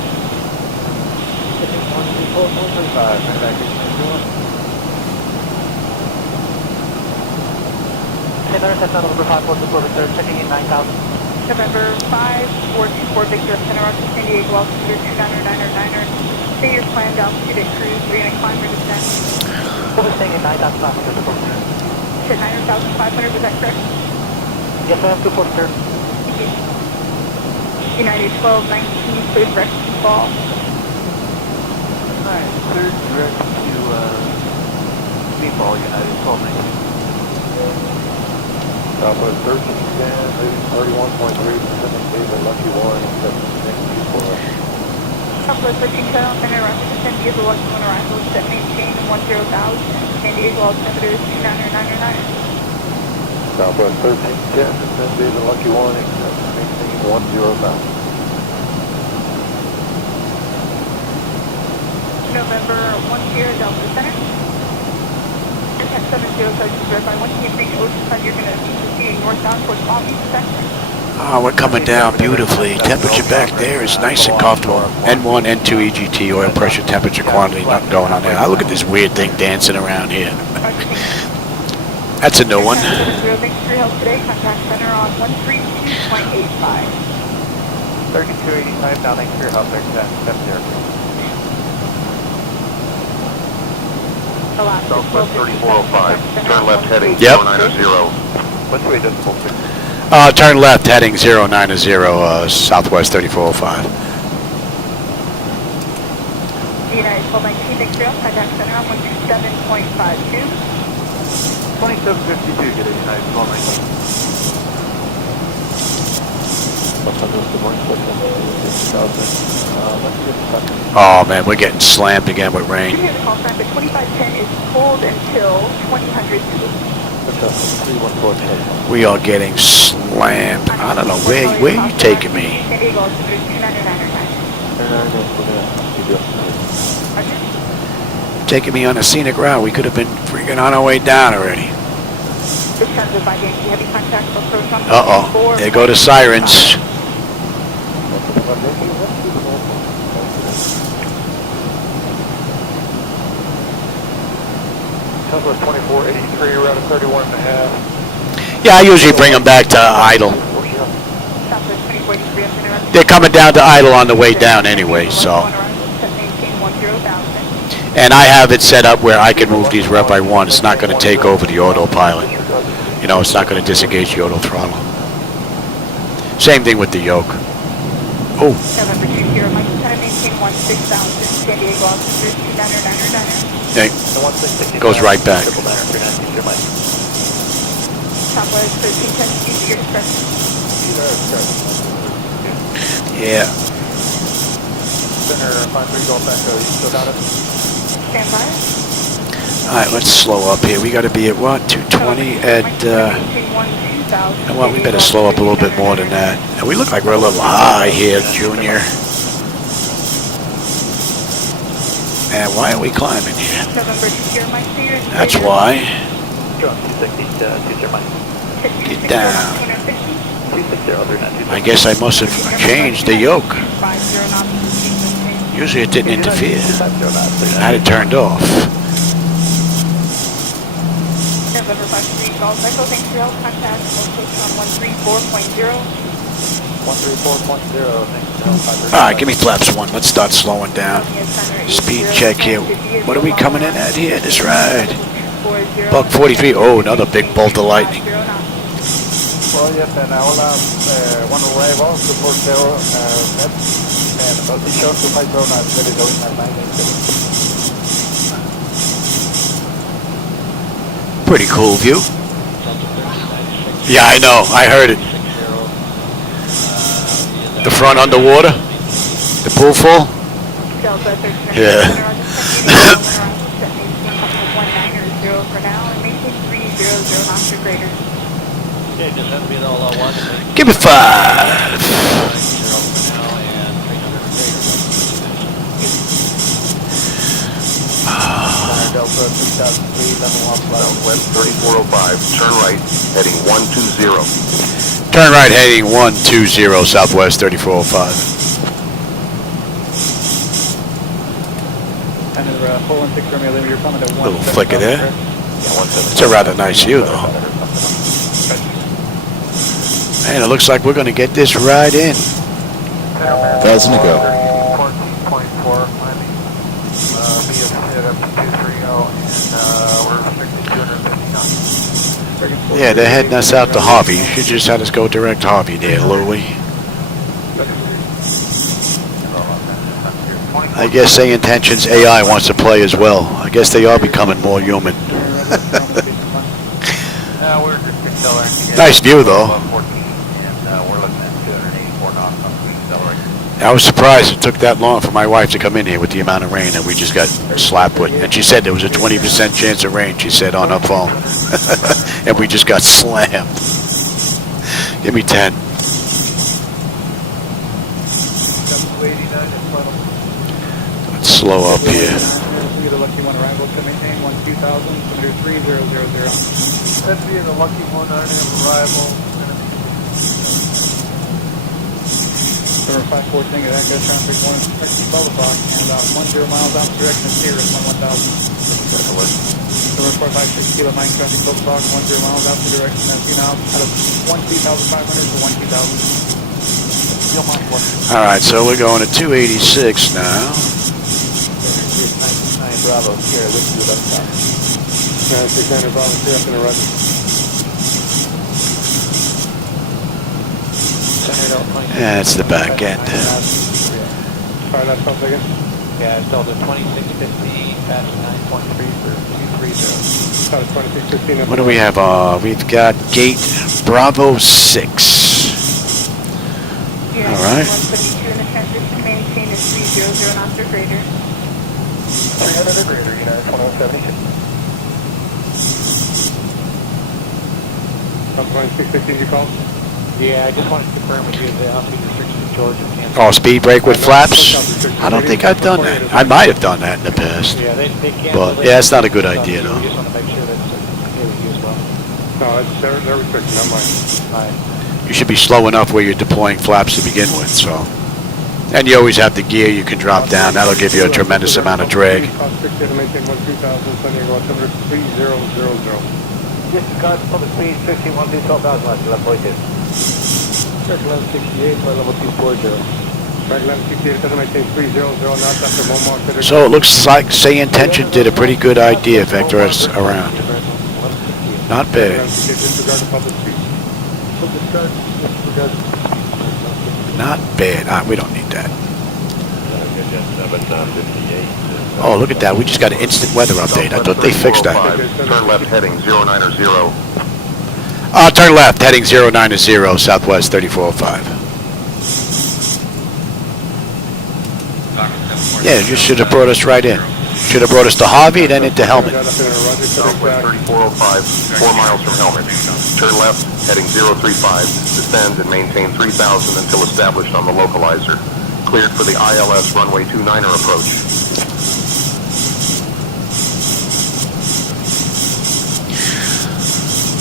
Checking in 9,000. November 5424 Victor Penarod to San Diego altitude 29999. Say your planned altitude at cruise. We're going to climb or descend. We'll be staying at 9,500. You said 9,500, was that correct? Yes, ma'am, 240. Thank you. United 1219, please direct to fall. Alright, third direct to Meatball, United 1219. Southwest 1310, 31.3, Pacific David, Lucky 1, 724. Southwest 1310, San Diego to San Diego, Lucky 1 arrival, set maintain 10,000. San Diego altimeter is 29999. Southwest 1310, San Diego, Lucky 1, maintain 10,000. November 10 Delta Center. 70 Sergeant verify. Once you reach Oceanside, you're going to be proceeding northbound towards Palm Beach Center. Oh, we're coming down beautifully. Temperature back there is nice and comfortable. N1, N2 EGT, oil pressure, temperature, quantity, nothing going on there. I look at this weird thing dancing around here. That's a new one. Thanks for your help today. Contact center on 132.85. 3285, now thanks for your help, there, 70. Southwest 3405, turn left heading Yep. 090. What's the way decimal 6? Turn left heading 090, Southwest 3405. United 1219, thanks for your help. Contact center on 127.52. 2752, get a United 1219. Oh man, we're getting slammed again with rain. The call sign, but 2510 is pulled until 2000 feet. We are getting slammed. I don't know, where are you taking me? San Diego altitude 29999. Taking me on a scenic route. We could have been freaking on our way down already. Uh-oh, there go the sirens. Southwest 2483, route of 31.5. Yeah, I usually bring them back to idle. They're coming down to idle on the way down anyway, so. And I have it set up where I can move these wherever I want. It's not going to take over the autopilot. You know, it's not going to disengage the auto throttle. Same thing with the yoke. Oh. November 20, Mike, maintain 16,000, San Diego altitude 2999. Hey, goes right back. Southwest 1310, your discretion. Yeah. Center 53 Golf Echo, you still got it? Stand by. Alright, let's slow up here. We got to be at what? 220 at, you know what, we better slow up a little bit more than that. And we look like we're a little high here, Junior. And why are we climbing here? That's why. Get down. I guess I must have changed the yoke. Usually it didn't interfere. I had it turned off. November 53 Golf Echo, thanks for your help. Contact location on 134.0. 134.0, Alright, give me flaps 1. Let's start slowing down. Speed check here. What are we coming in at here, this ride? Buck 43. Oh, another big bolt of lightning. Well, yes, and I will have one arrival, support 0, net, and about the short to 5 drone, I'm ready to go in my 987. Pretty cool view. Yeah, I know. I heard it. The front underwater? The pool full? Yeah. Give me 5. Southwest 3405, turn right, heading 120. Turn right, heading 120, Southwest 3405. Little flicker there. It's a rather nice view, though. Man, it looks like we're going to get this right in. 1,000 to go. 14.4, landing. BS hit up to 230, and we're restricted 250 knots. Yeah, they're heading us out to Harvey. You should just have us go direct to Harvey there, Louie. I guess SayIntentions AI wants to play as well. I guess they are becoming more human. Nice view, though. I was surprised it took that long for my wife to come in here with the amount of rain that we just got slapped with. And she said there was a 20% chance of rain, she said on her phone. And we just got slammed. Give me 10. Let's slow up here. That'd be the lucky one arrival. Number 514 at Echo traffic 12 o'clock and about 10 miles out direction of Sirius on 1000. Number 456 Kilo 9 traffic 12 o'clock 10 miles out the direction of out of 12500 to 12000. Alright, so we're going to 286 now. 9 Bravo, Sierra, which is about stop. 600 Bravo, Sierra, up in the run. Yeah, it's the back end. Sorry, that's something again? Yeah, it's Delta 2615, past 9.3 for 230. 2615. What do we have? We've got gate Bravo 6. All right. 172 in the transition, maintain is 300 knots or greater. 300 or greater, United 2176. 2615 you called? Yeah, I just wanted to confirm with you the altitude restrictions in Georgia. Oh, speed brake with flaps? I don't think I've done that. I might have done that in the past. Yeah, they But yeah, it's not a good idea though. We just want to make sure that's okay with you as well. No, they're restricted, not mine. All right. You should be slow enough where you're deploying flaps to begin with, so. And you always have the gear you can drop down. That'll give you a tremendous amount of drag. Disregard public speed 51 to 12,000 left, left point 2. Track 1168 for level 240. Track 1168, doesn't maintain 300 knots after Momar. So it looks like SayIntentions did a pretty good idea, vector us around. Not bad. Disregard the public street. Disregard. Not bad. We don't need that. Oh, look at that. We just got an instant weather update. I thought they fixed that. Turn left heading 090. Turn left heading 090, Southwest 3405. Yeah, you should have brought us right in. Should have brought us to Harvey, then into Helmet. Southwest 3405, 4 miles from Helmet. Turn left, heading 035. Descend and maintain 3,000 until established on the localizer. Cleared for the ILS runway 29er approach.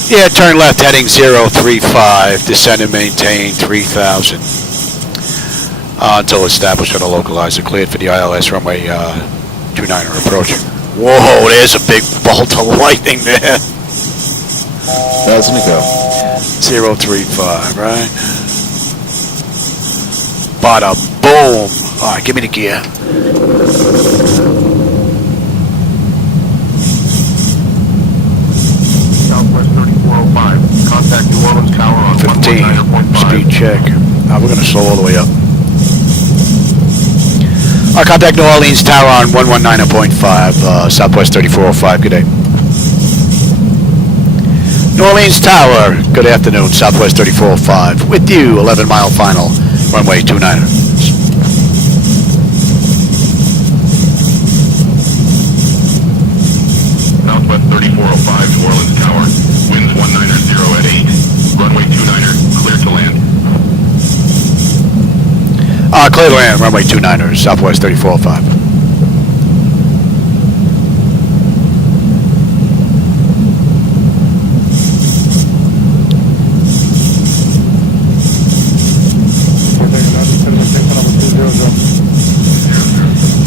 Yeah, turn left heading 035. Descend and maintain 3,000 until established on the localizer. Cleared for the ILS runway 29er approach. Whoa, there's a big bolt of lightning there. 1,000 to go. 035, right? Bada boom. All right, give me the gear. Southwest 3405. Contact New Orleans Tower on 15. 119.5. Speed check. We're going to slow all the way up. Contact New Orleans Tower on 119.5, Southwest 3405. Good day. New Orleans Tower, good afternoon, Southwest 3405. With you, 11-mile final, runway 29er. Southwest 3405, New Orleans Tower. Winds 190 at 8. Runway 29er, clear to land. Clear to land, runway 29er, Southwest 3405.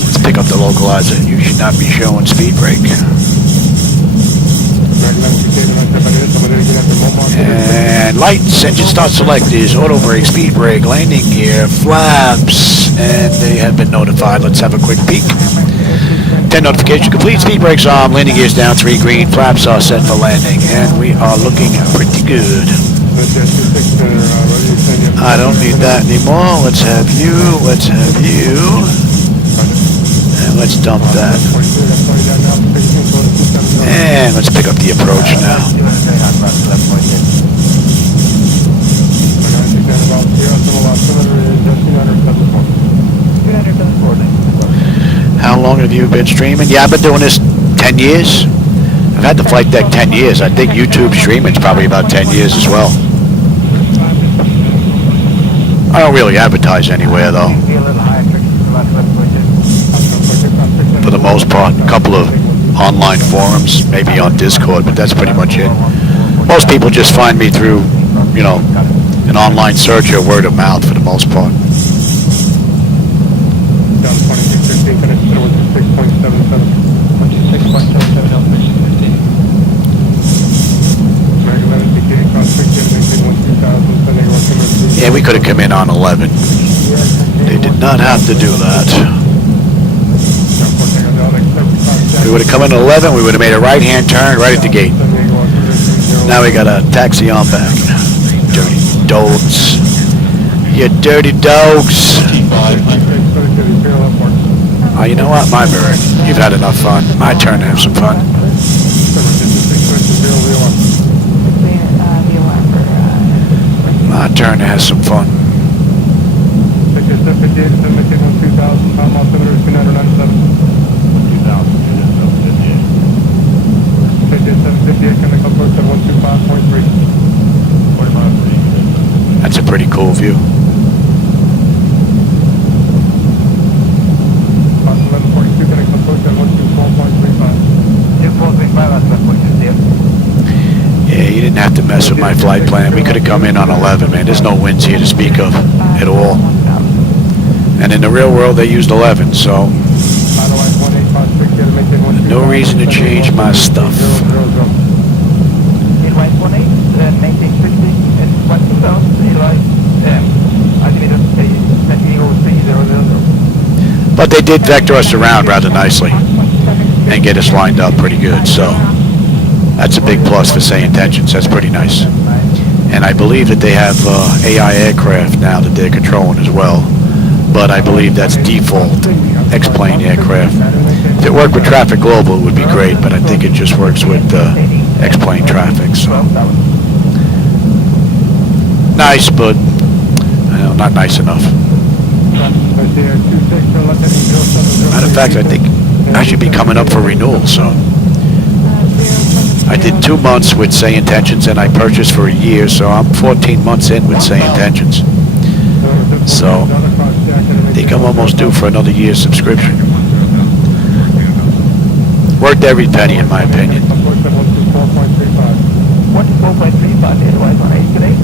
Let's pick up the localizer. You should not be showing speed brake. And lights, engine start selectors, auto brake, speed brake, landing gear, flaps, and they have been notified. Let's have a quick peek. 10 notification complete, speed brakes on, landing gears down, 3 green, flaps are set for landing, and we are looking pretty good. I don't need that anymore. Let's have you, and let's dump that. And let's pick up the approach now. How long have you been streaming? Yeah, I've been doing this 10 years. I've had the Flightdeck 10 years. I think YouTube streaming's probably about 10 years as well. I don't really advertise anywhere though. For the most part, a couple of online forums, maybe on Discord, but that's pretty much it. Most people just find me through, you know, an online search or word of mouth for the most part. Yeah, we could have come in on 11. They did not have to do that. If we would have come in 11, we would have made a right-hand turn right at the gate. Now we got a taxi on back. Dirty dogs. You dirty dogs. Oh, you know what? My bird. You've had enough fun. My turn to have some fun. My turn to have some fun. That's a pretty cool view. Yeah, you didn't have to mess with my flight plan. We could have come in on 11, man. There's no winds here to speak of at all. And in the real world, they used 11, so no reason to change my stuff. But they did vector us around rather nicely and get us lined up pretty good, so That's a big plus for SayIntentions. That's pretty nice. And I believe that they have AI aircraft now that they're controlling as well. But I believe that's default X-plane aircraft. If it worked with Traffic Global, it would be great, but I think it just works with X-plane traffic. So nice, but not nice enough. Matter of fact, I think I should be coming up for renewal soon. I did 2 months with SayIntentions and I purchased for a year, so I'm 14 months in with SayIntentions. So I think I'm almost due for another year's subscription. Worth every penny, in my opinion. 4.35 otherwise on 8 today.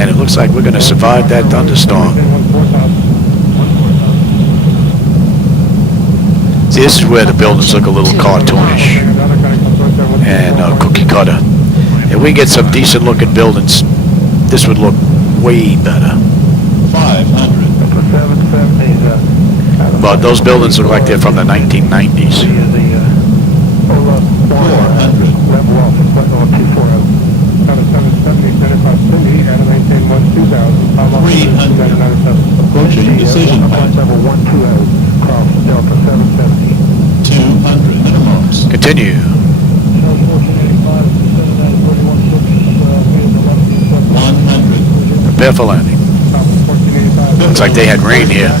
And it looks like we're going to survive that thunderstorm. See, this is where the buildings look a little cartoonish and cookie cutter. If we get some decent looking buildings, this would look way better. 500. But those buildings look like they're from the 1990s. 300. Approaching decision point. 200 minimums. Continue. 100. Prepare for landing. Looks like they had rain here. 10.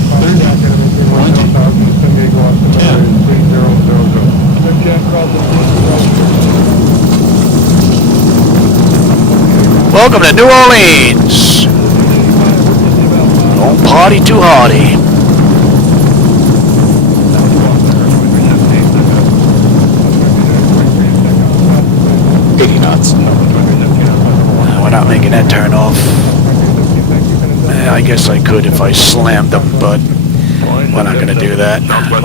Welcome to New Orleans. Don't party too hardy. We're not making that turn off. I guess I could if I slammed them, but we're not going to do that. We'll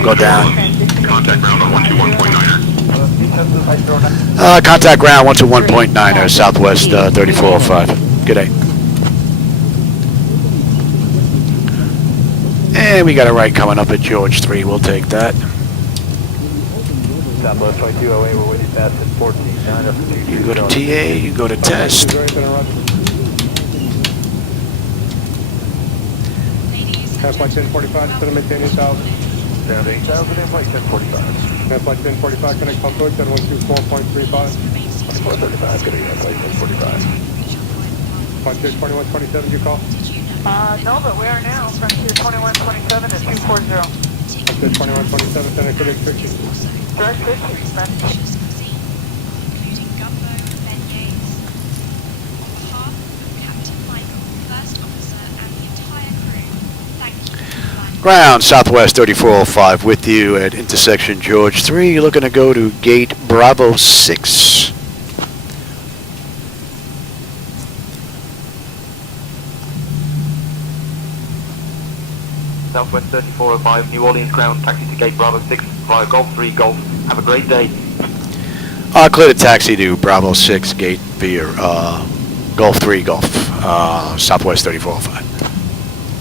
go down. Contact ground on 121.9er. Contact ground 121.9er, Southwest 3405. Good day. And we got a right coming up at George 3. We'll take that. Southwest 2208, we're with you past at 14.9 up to 22. You go to TA, you go to test. Flight 1045, going to maintain 8,000. Ground 8,000 and flight 1045. Flight 1045, connect Concord, 124.35. 435, good evening, flight 1045. Frontier 2127, you call? No, but we are now. Frontier 2127 at 240. Frontier 2127, center cleared 50. Direct 50, man. Ground, Southwest 3405 with you at intersection George 3. You're looking to go to gate Bravo 6. Southwest 3405, New Orleans ground, taxi to gate Bravo 6 via Golf 3 Golf. Have a great day. Clear the taxi to Bravo 6 gate via Golf 3 Golf, Southwest 3405.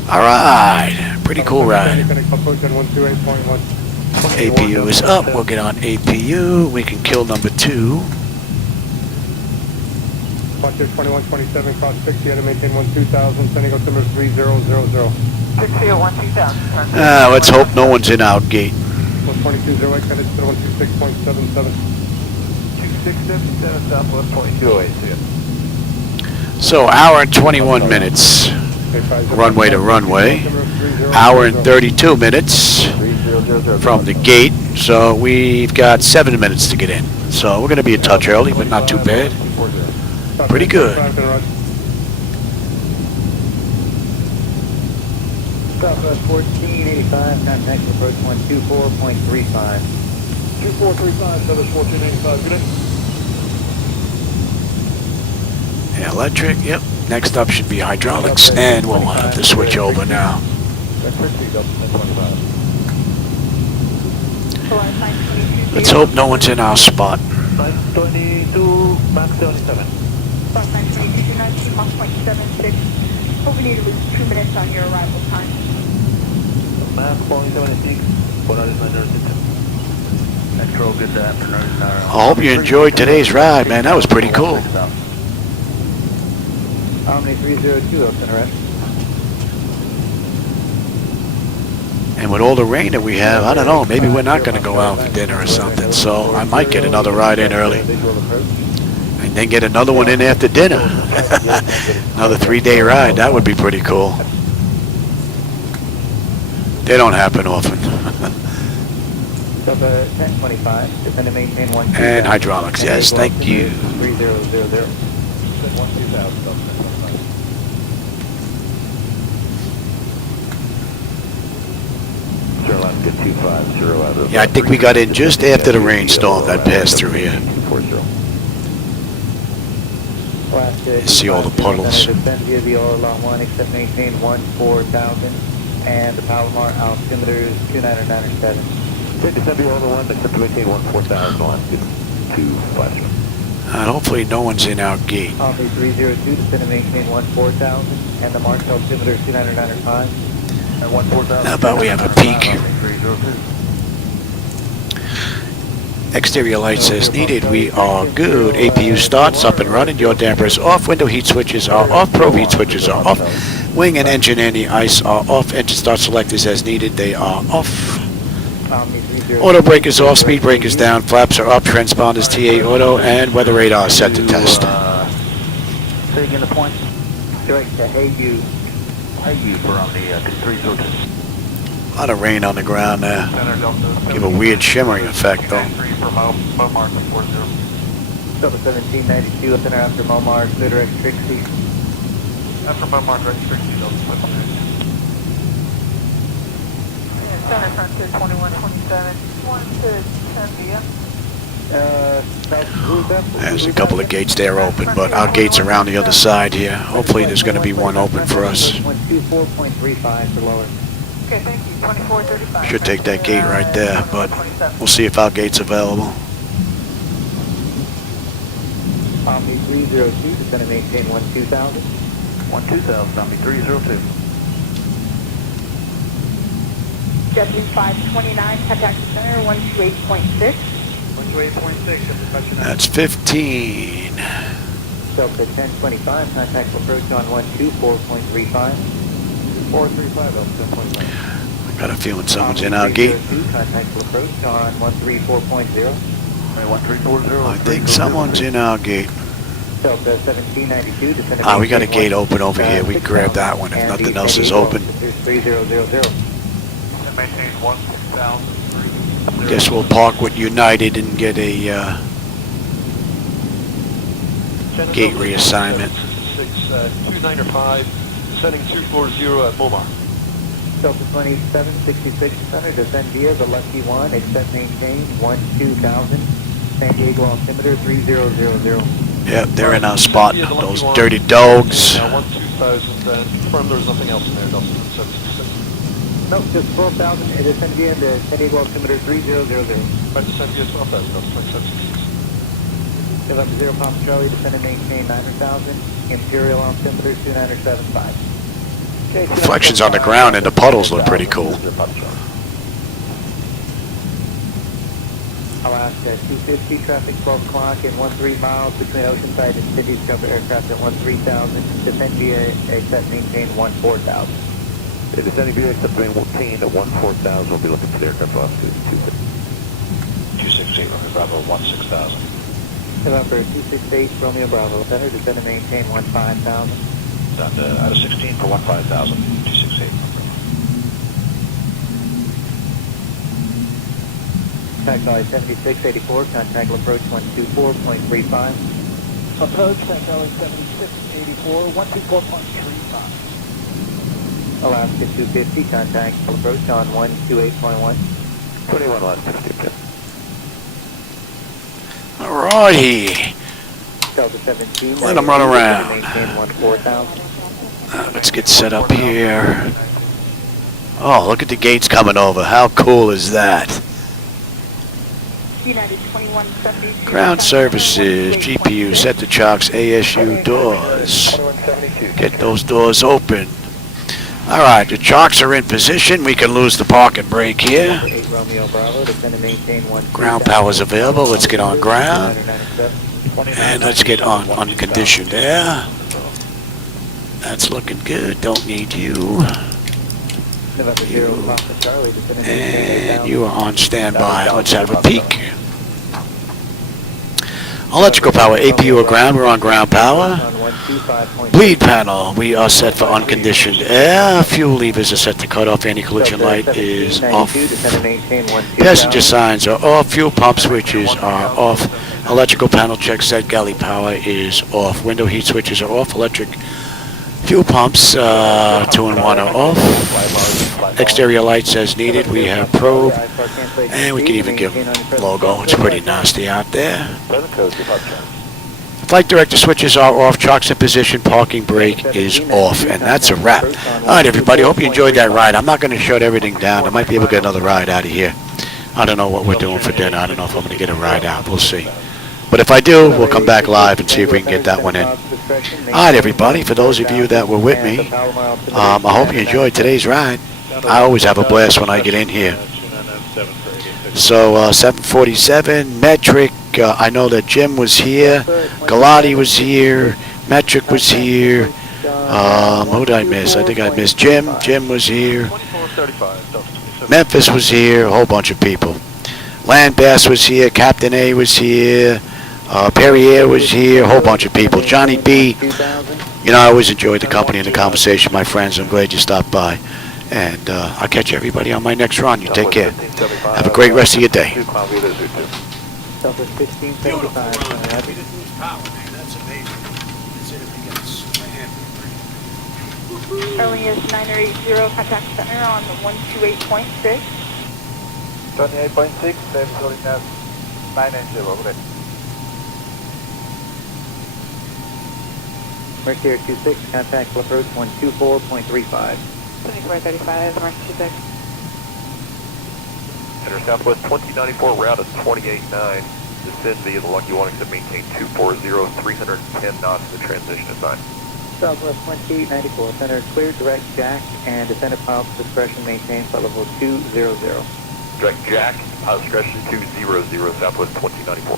All right. Pretty cool ride. APU is up. We'll get on APU. We can kill number 2. Frontier 2127, cross 60, and maintain 12,000, sending altimeter 3000. 60 at 12,000. Let's hope no one's in out gate. 12208, connect to 126.77. 2677, Southwest 2208, see ya. So, hour and 21 minutes. Runway to runway. Hour and 32 minutes from the gate. So we've got 7 minutes to get in. So we're going to be a touch early, but not too bad. Pretty good. Southwest 1485, contact approach 124.35. 2435, Southwest 1485, good day. Electric, yep. Next up should be hydraulics, and we'll have to switch over now. Let's hope no one's in our spot. 22, Max 77. Flight 922, 1.76. Hope we need to lose 2 minutes on your arrival time. Max Boeing 76, 496. Metro, good afternoon. I hope you enjoyed today's ride, man. That was pretty cool. Omni 302, up and arrest. And with all the rain that we have, I don't know, maybe we're not going to go out for dinner or something. So I might get another ride in early. And then get another one in after dinner. Another 3-day ride. That would be pretty cool. They don't happen often. 1025, descend and maintain 1. And hydraulics, yes, thank you. 3000. Yeah, I think we got in just after the rainstorm that passed through here. You see all the puddles. Descend via the all-along 1, except maintain 14,000. And the Palomar altimeter is 29907. Descend via all-along 1, except maintain 14,000 on 2 And hopefully no one's in our gate. Omni 302, descend and maintain 14,000. And the Mark altimeter is 29905. And 14,000. How about we have a peek? Exterior light says needed. We are good. APU starts up and running. Your dampers off. Window heat switches are off. Probe heat switches are off. Wing and engine anti-ice are off. Engine start selectors as needed. They are off. Auto breakers off. Speed breakers down. Flaps are up. Transponders TA auto and weather radar set to test. Say again the point. Direct to Hayu. Hayu for on the 302. A lot of rain on the ground there. Give a weird shimmering effect though. Delta 1792, up and after Momar, clear direct Trixie. After Momar, direct Trixie, Delta 1792. Center frontier 2127, 1 to 10 p.m. There's a couple of gates there open, but our gate's around the other side here. Hopefully there's going to be one open for us. 124.35 for lower. Okay, thank you. 2435. Should take that gate right there, but we'll see if our gate's available. Omni 302, descend and maintain 12,000. 12,000, Omni 302. JetBlue 529, contact the center 128.6. 128.6. That's 15. Delta 1025, contact approach on 124.35. 435, Delta 1025. I got a feeling someone's in our gate. Contact approach on 134.0. 1340. I think someone's in our gate. Delta 1792, descend Ah, we got a gate open over here. We can grab that one if nothing else is open. 3000. Maintain 1,000. Guess we'll park with United and get a gate reassignment. 295, descending 240 at Momar. Delta 2766 center, descend via the Lucky 1, except maintain 12,000. San Diego altimeter 3000. Yep, they're in our spot. Those dirty dogs. 12,000, confirm there's nothing else in there, Delta 766. No, just 12,000. It is sent via the San Diego altimeter 3000. Right, descend via 12,000, Delta 766. November 0 Papa Charlie, descend and maintain 900,000. Imperial altimeter 2975. Reflections on the ground and the puddles look pretty cool. Alaska 250, traffic 12 o'clock and 13 miles between Oceanside and Cities. Cover aircraft at 13,000. Descend via except maintain 14,000. Descending via except maintain at 14,000. We'll be looking for the aircraft velocity 268, Bravo 16,000. November 268, Romeo Bravo Center, descend and maintain 15,000. Out of 16 for 15,000, 268. Contact LA 7684, contact approach 124.35. Approach, contact LA 7684, 124.35. Alaska 250, contact approach on 128.1. 21 last 50. Alrighty. Delta 17. Let them run around. Maintain 14,000. Let's get set up here. Oh, look at the gates coming over. How cool is that? United 2172. Ground services, GPU, set the chocks, ASU doors. Get those doors open. All right, the chocks are in position. We can lose the park and brake here. 8 Romeo Bravo, descend and maintain 1. Ground power is available. Let's get on ground. And let's get on unconditioned air. That's looking good. Don't need you. And you are on standby. Let's have a peek. Electrical power, APU or ground. We're on ground power. Bleed panel, we are set for unconditioned air. Fuel levers are set to cut off. Anti-collision light is off. Passenger signs are off. Fuel pump switches are off. Electrical panel check set. Galley power is off. Window heat switches are off. Electric fuel pumps 2 and 1 are off. Exterior lights as needed. We have probe, and we can even give logo. It's pretty nasty out there. Flight director switches are off. Chocks in position. Parking brake is off, and that's a wrap. All right, everybody. Hope you enjoyed that ride. I'm not going to shut everything down. I might be able to get another ride out of here. I don't know what we're doing for dinner. I don't know if I'm going to get a ride out. We'll see. But if I do, we'll come back live and see if we can get that one in. All right, everybody. For those of you that were with me, I hope you enjoyed today's ride. I always have a blast when I get in here. So 747, Metric, I know that Jim was here, Galati was here, Metric was here, who did I miss? I think I missed Jim. Jim was here, Memphis was here, a whole bunch of people. Land Bass was here, Captain A was here, Perrier was here, a whole bunch of people. Johnny B, you know, I always enjoyed the company and the conversation, my friends. I'm glad you stopped by. And I'll catch everybody on my next run. You take care. Have a great rest of your day. Earliest 980, contact center on the 128.6. 28.6, David Solinas, 980, over there. Mercury 26, contact approach 124.35. 2435, Mark 26. Center Southwest 2094, route is 28.9. Descend via the Lucky One, except maintain 240, 310 knots to the transition assigned. Southwest 2894, center clear, direct jack, and descendant pilot discretion maintain flight level 200. Direct jack, pilot discretion 200, Southwest 2094.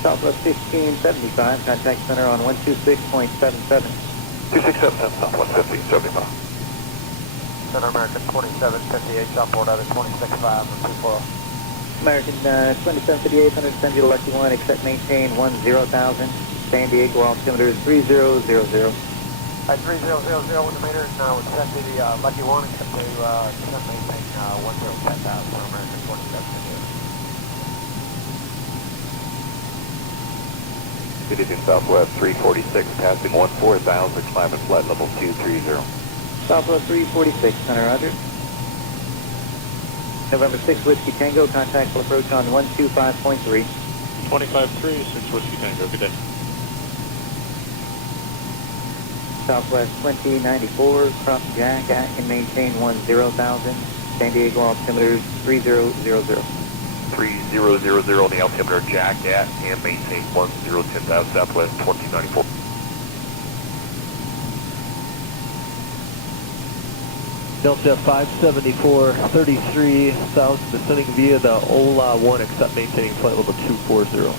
Southwest 1575, contact center on 126.77. 2677, Southwest 1575. Center American 2758, Southport out of 265 and 240. American 2758, 100 to Lucky One, accept maintain 10,000. San Diego altimeter 3000. At 3000 with the meter, and we'll set to the Lucky One, except to maintain 10,000 for American 2758. Citizen Southwest 346, passing 14,000, climbing flight level 230. Southwest 346, center roger. November 6 Whiskey Tango, contact will approach on 125.3. 25-3, 6 Whiskey Tango, good day. Southwest 2094, crop jack, and maintain 10,000. San Diego altimeter 3000. 3000 on the altimeter, jack at and maintain 1010,000, Southwest 2094. Delta 574, 33,000 descending via the OLA 1, except maintaining flight level 240.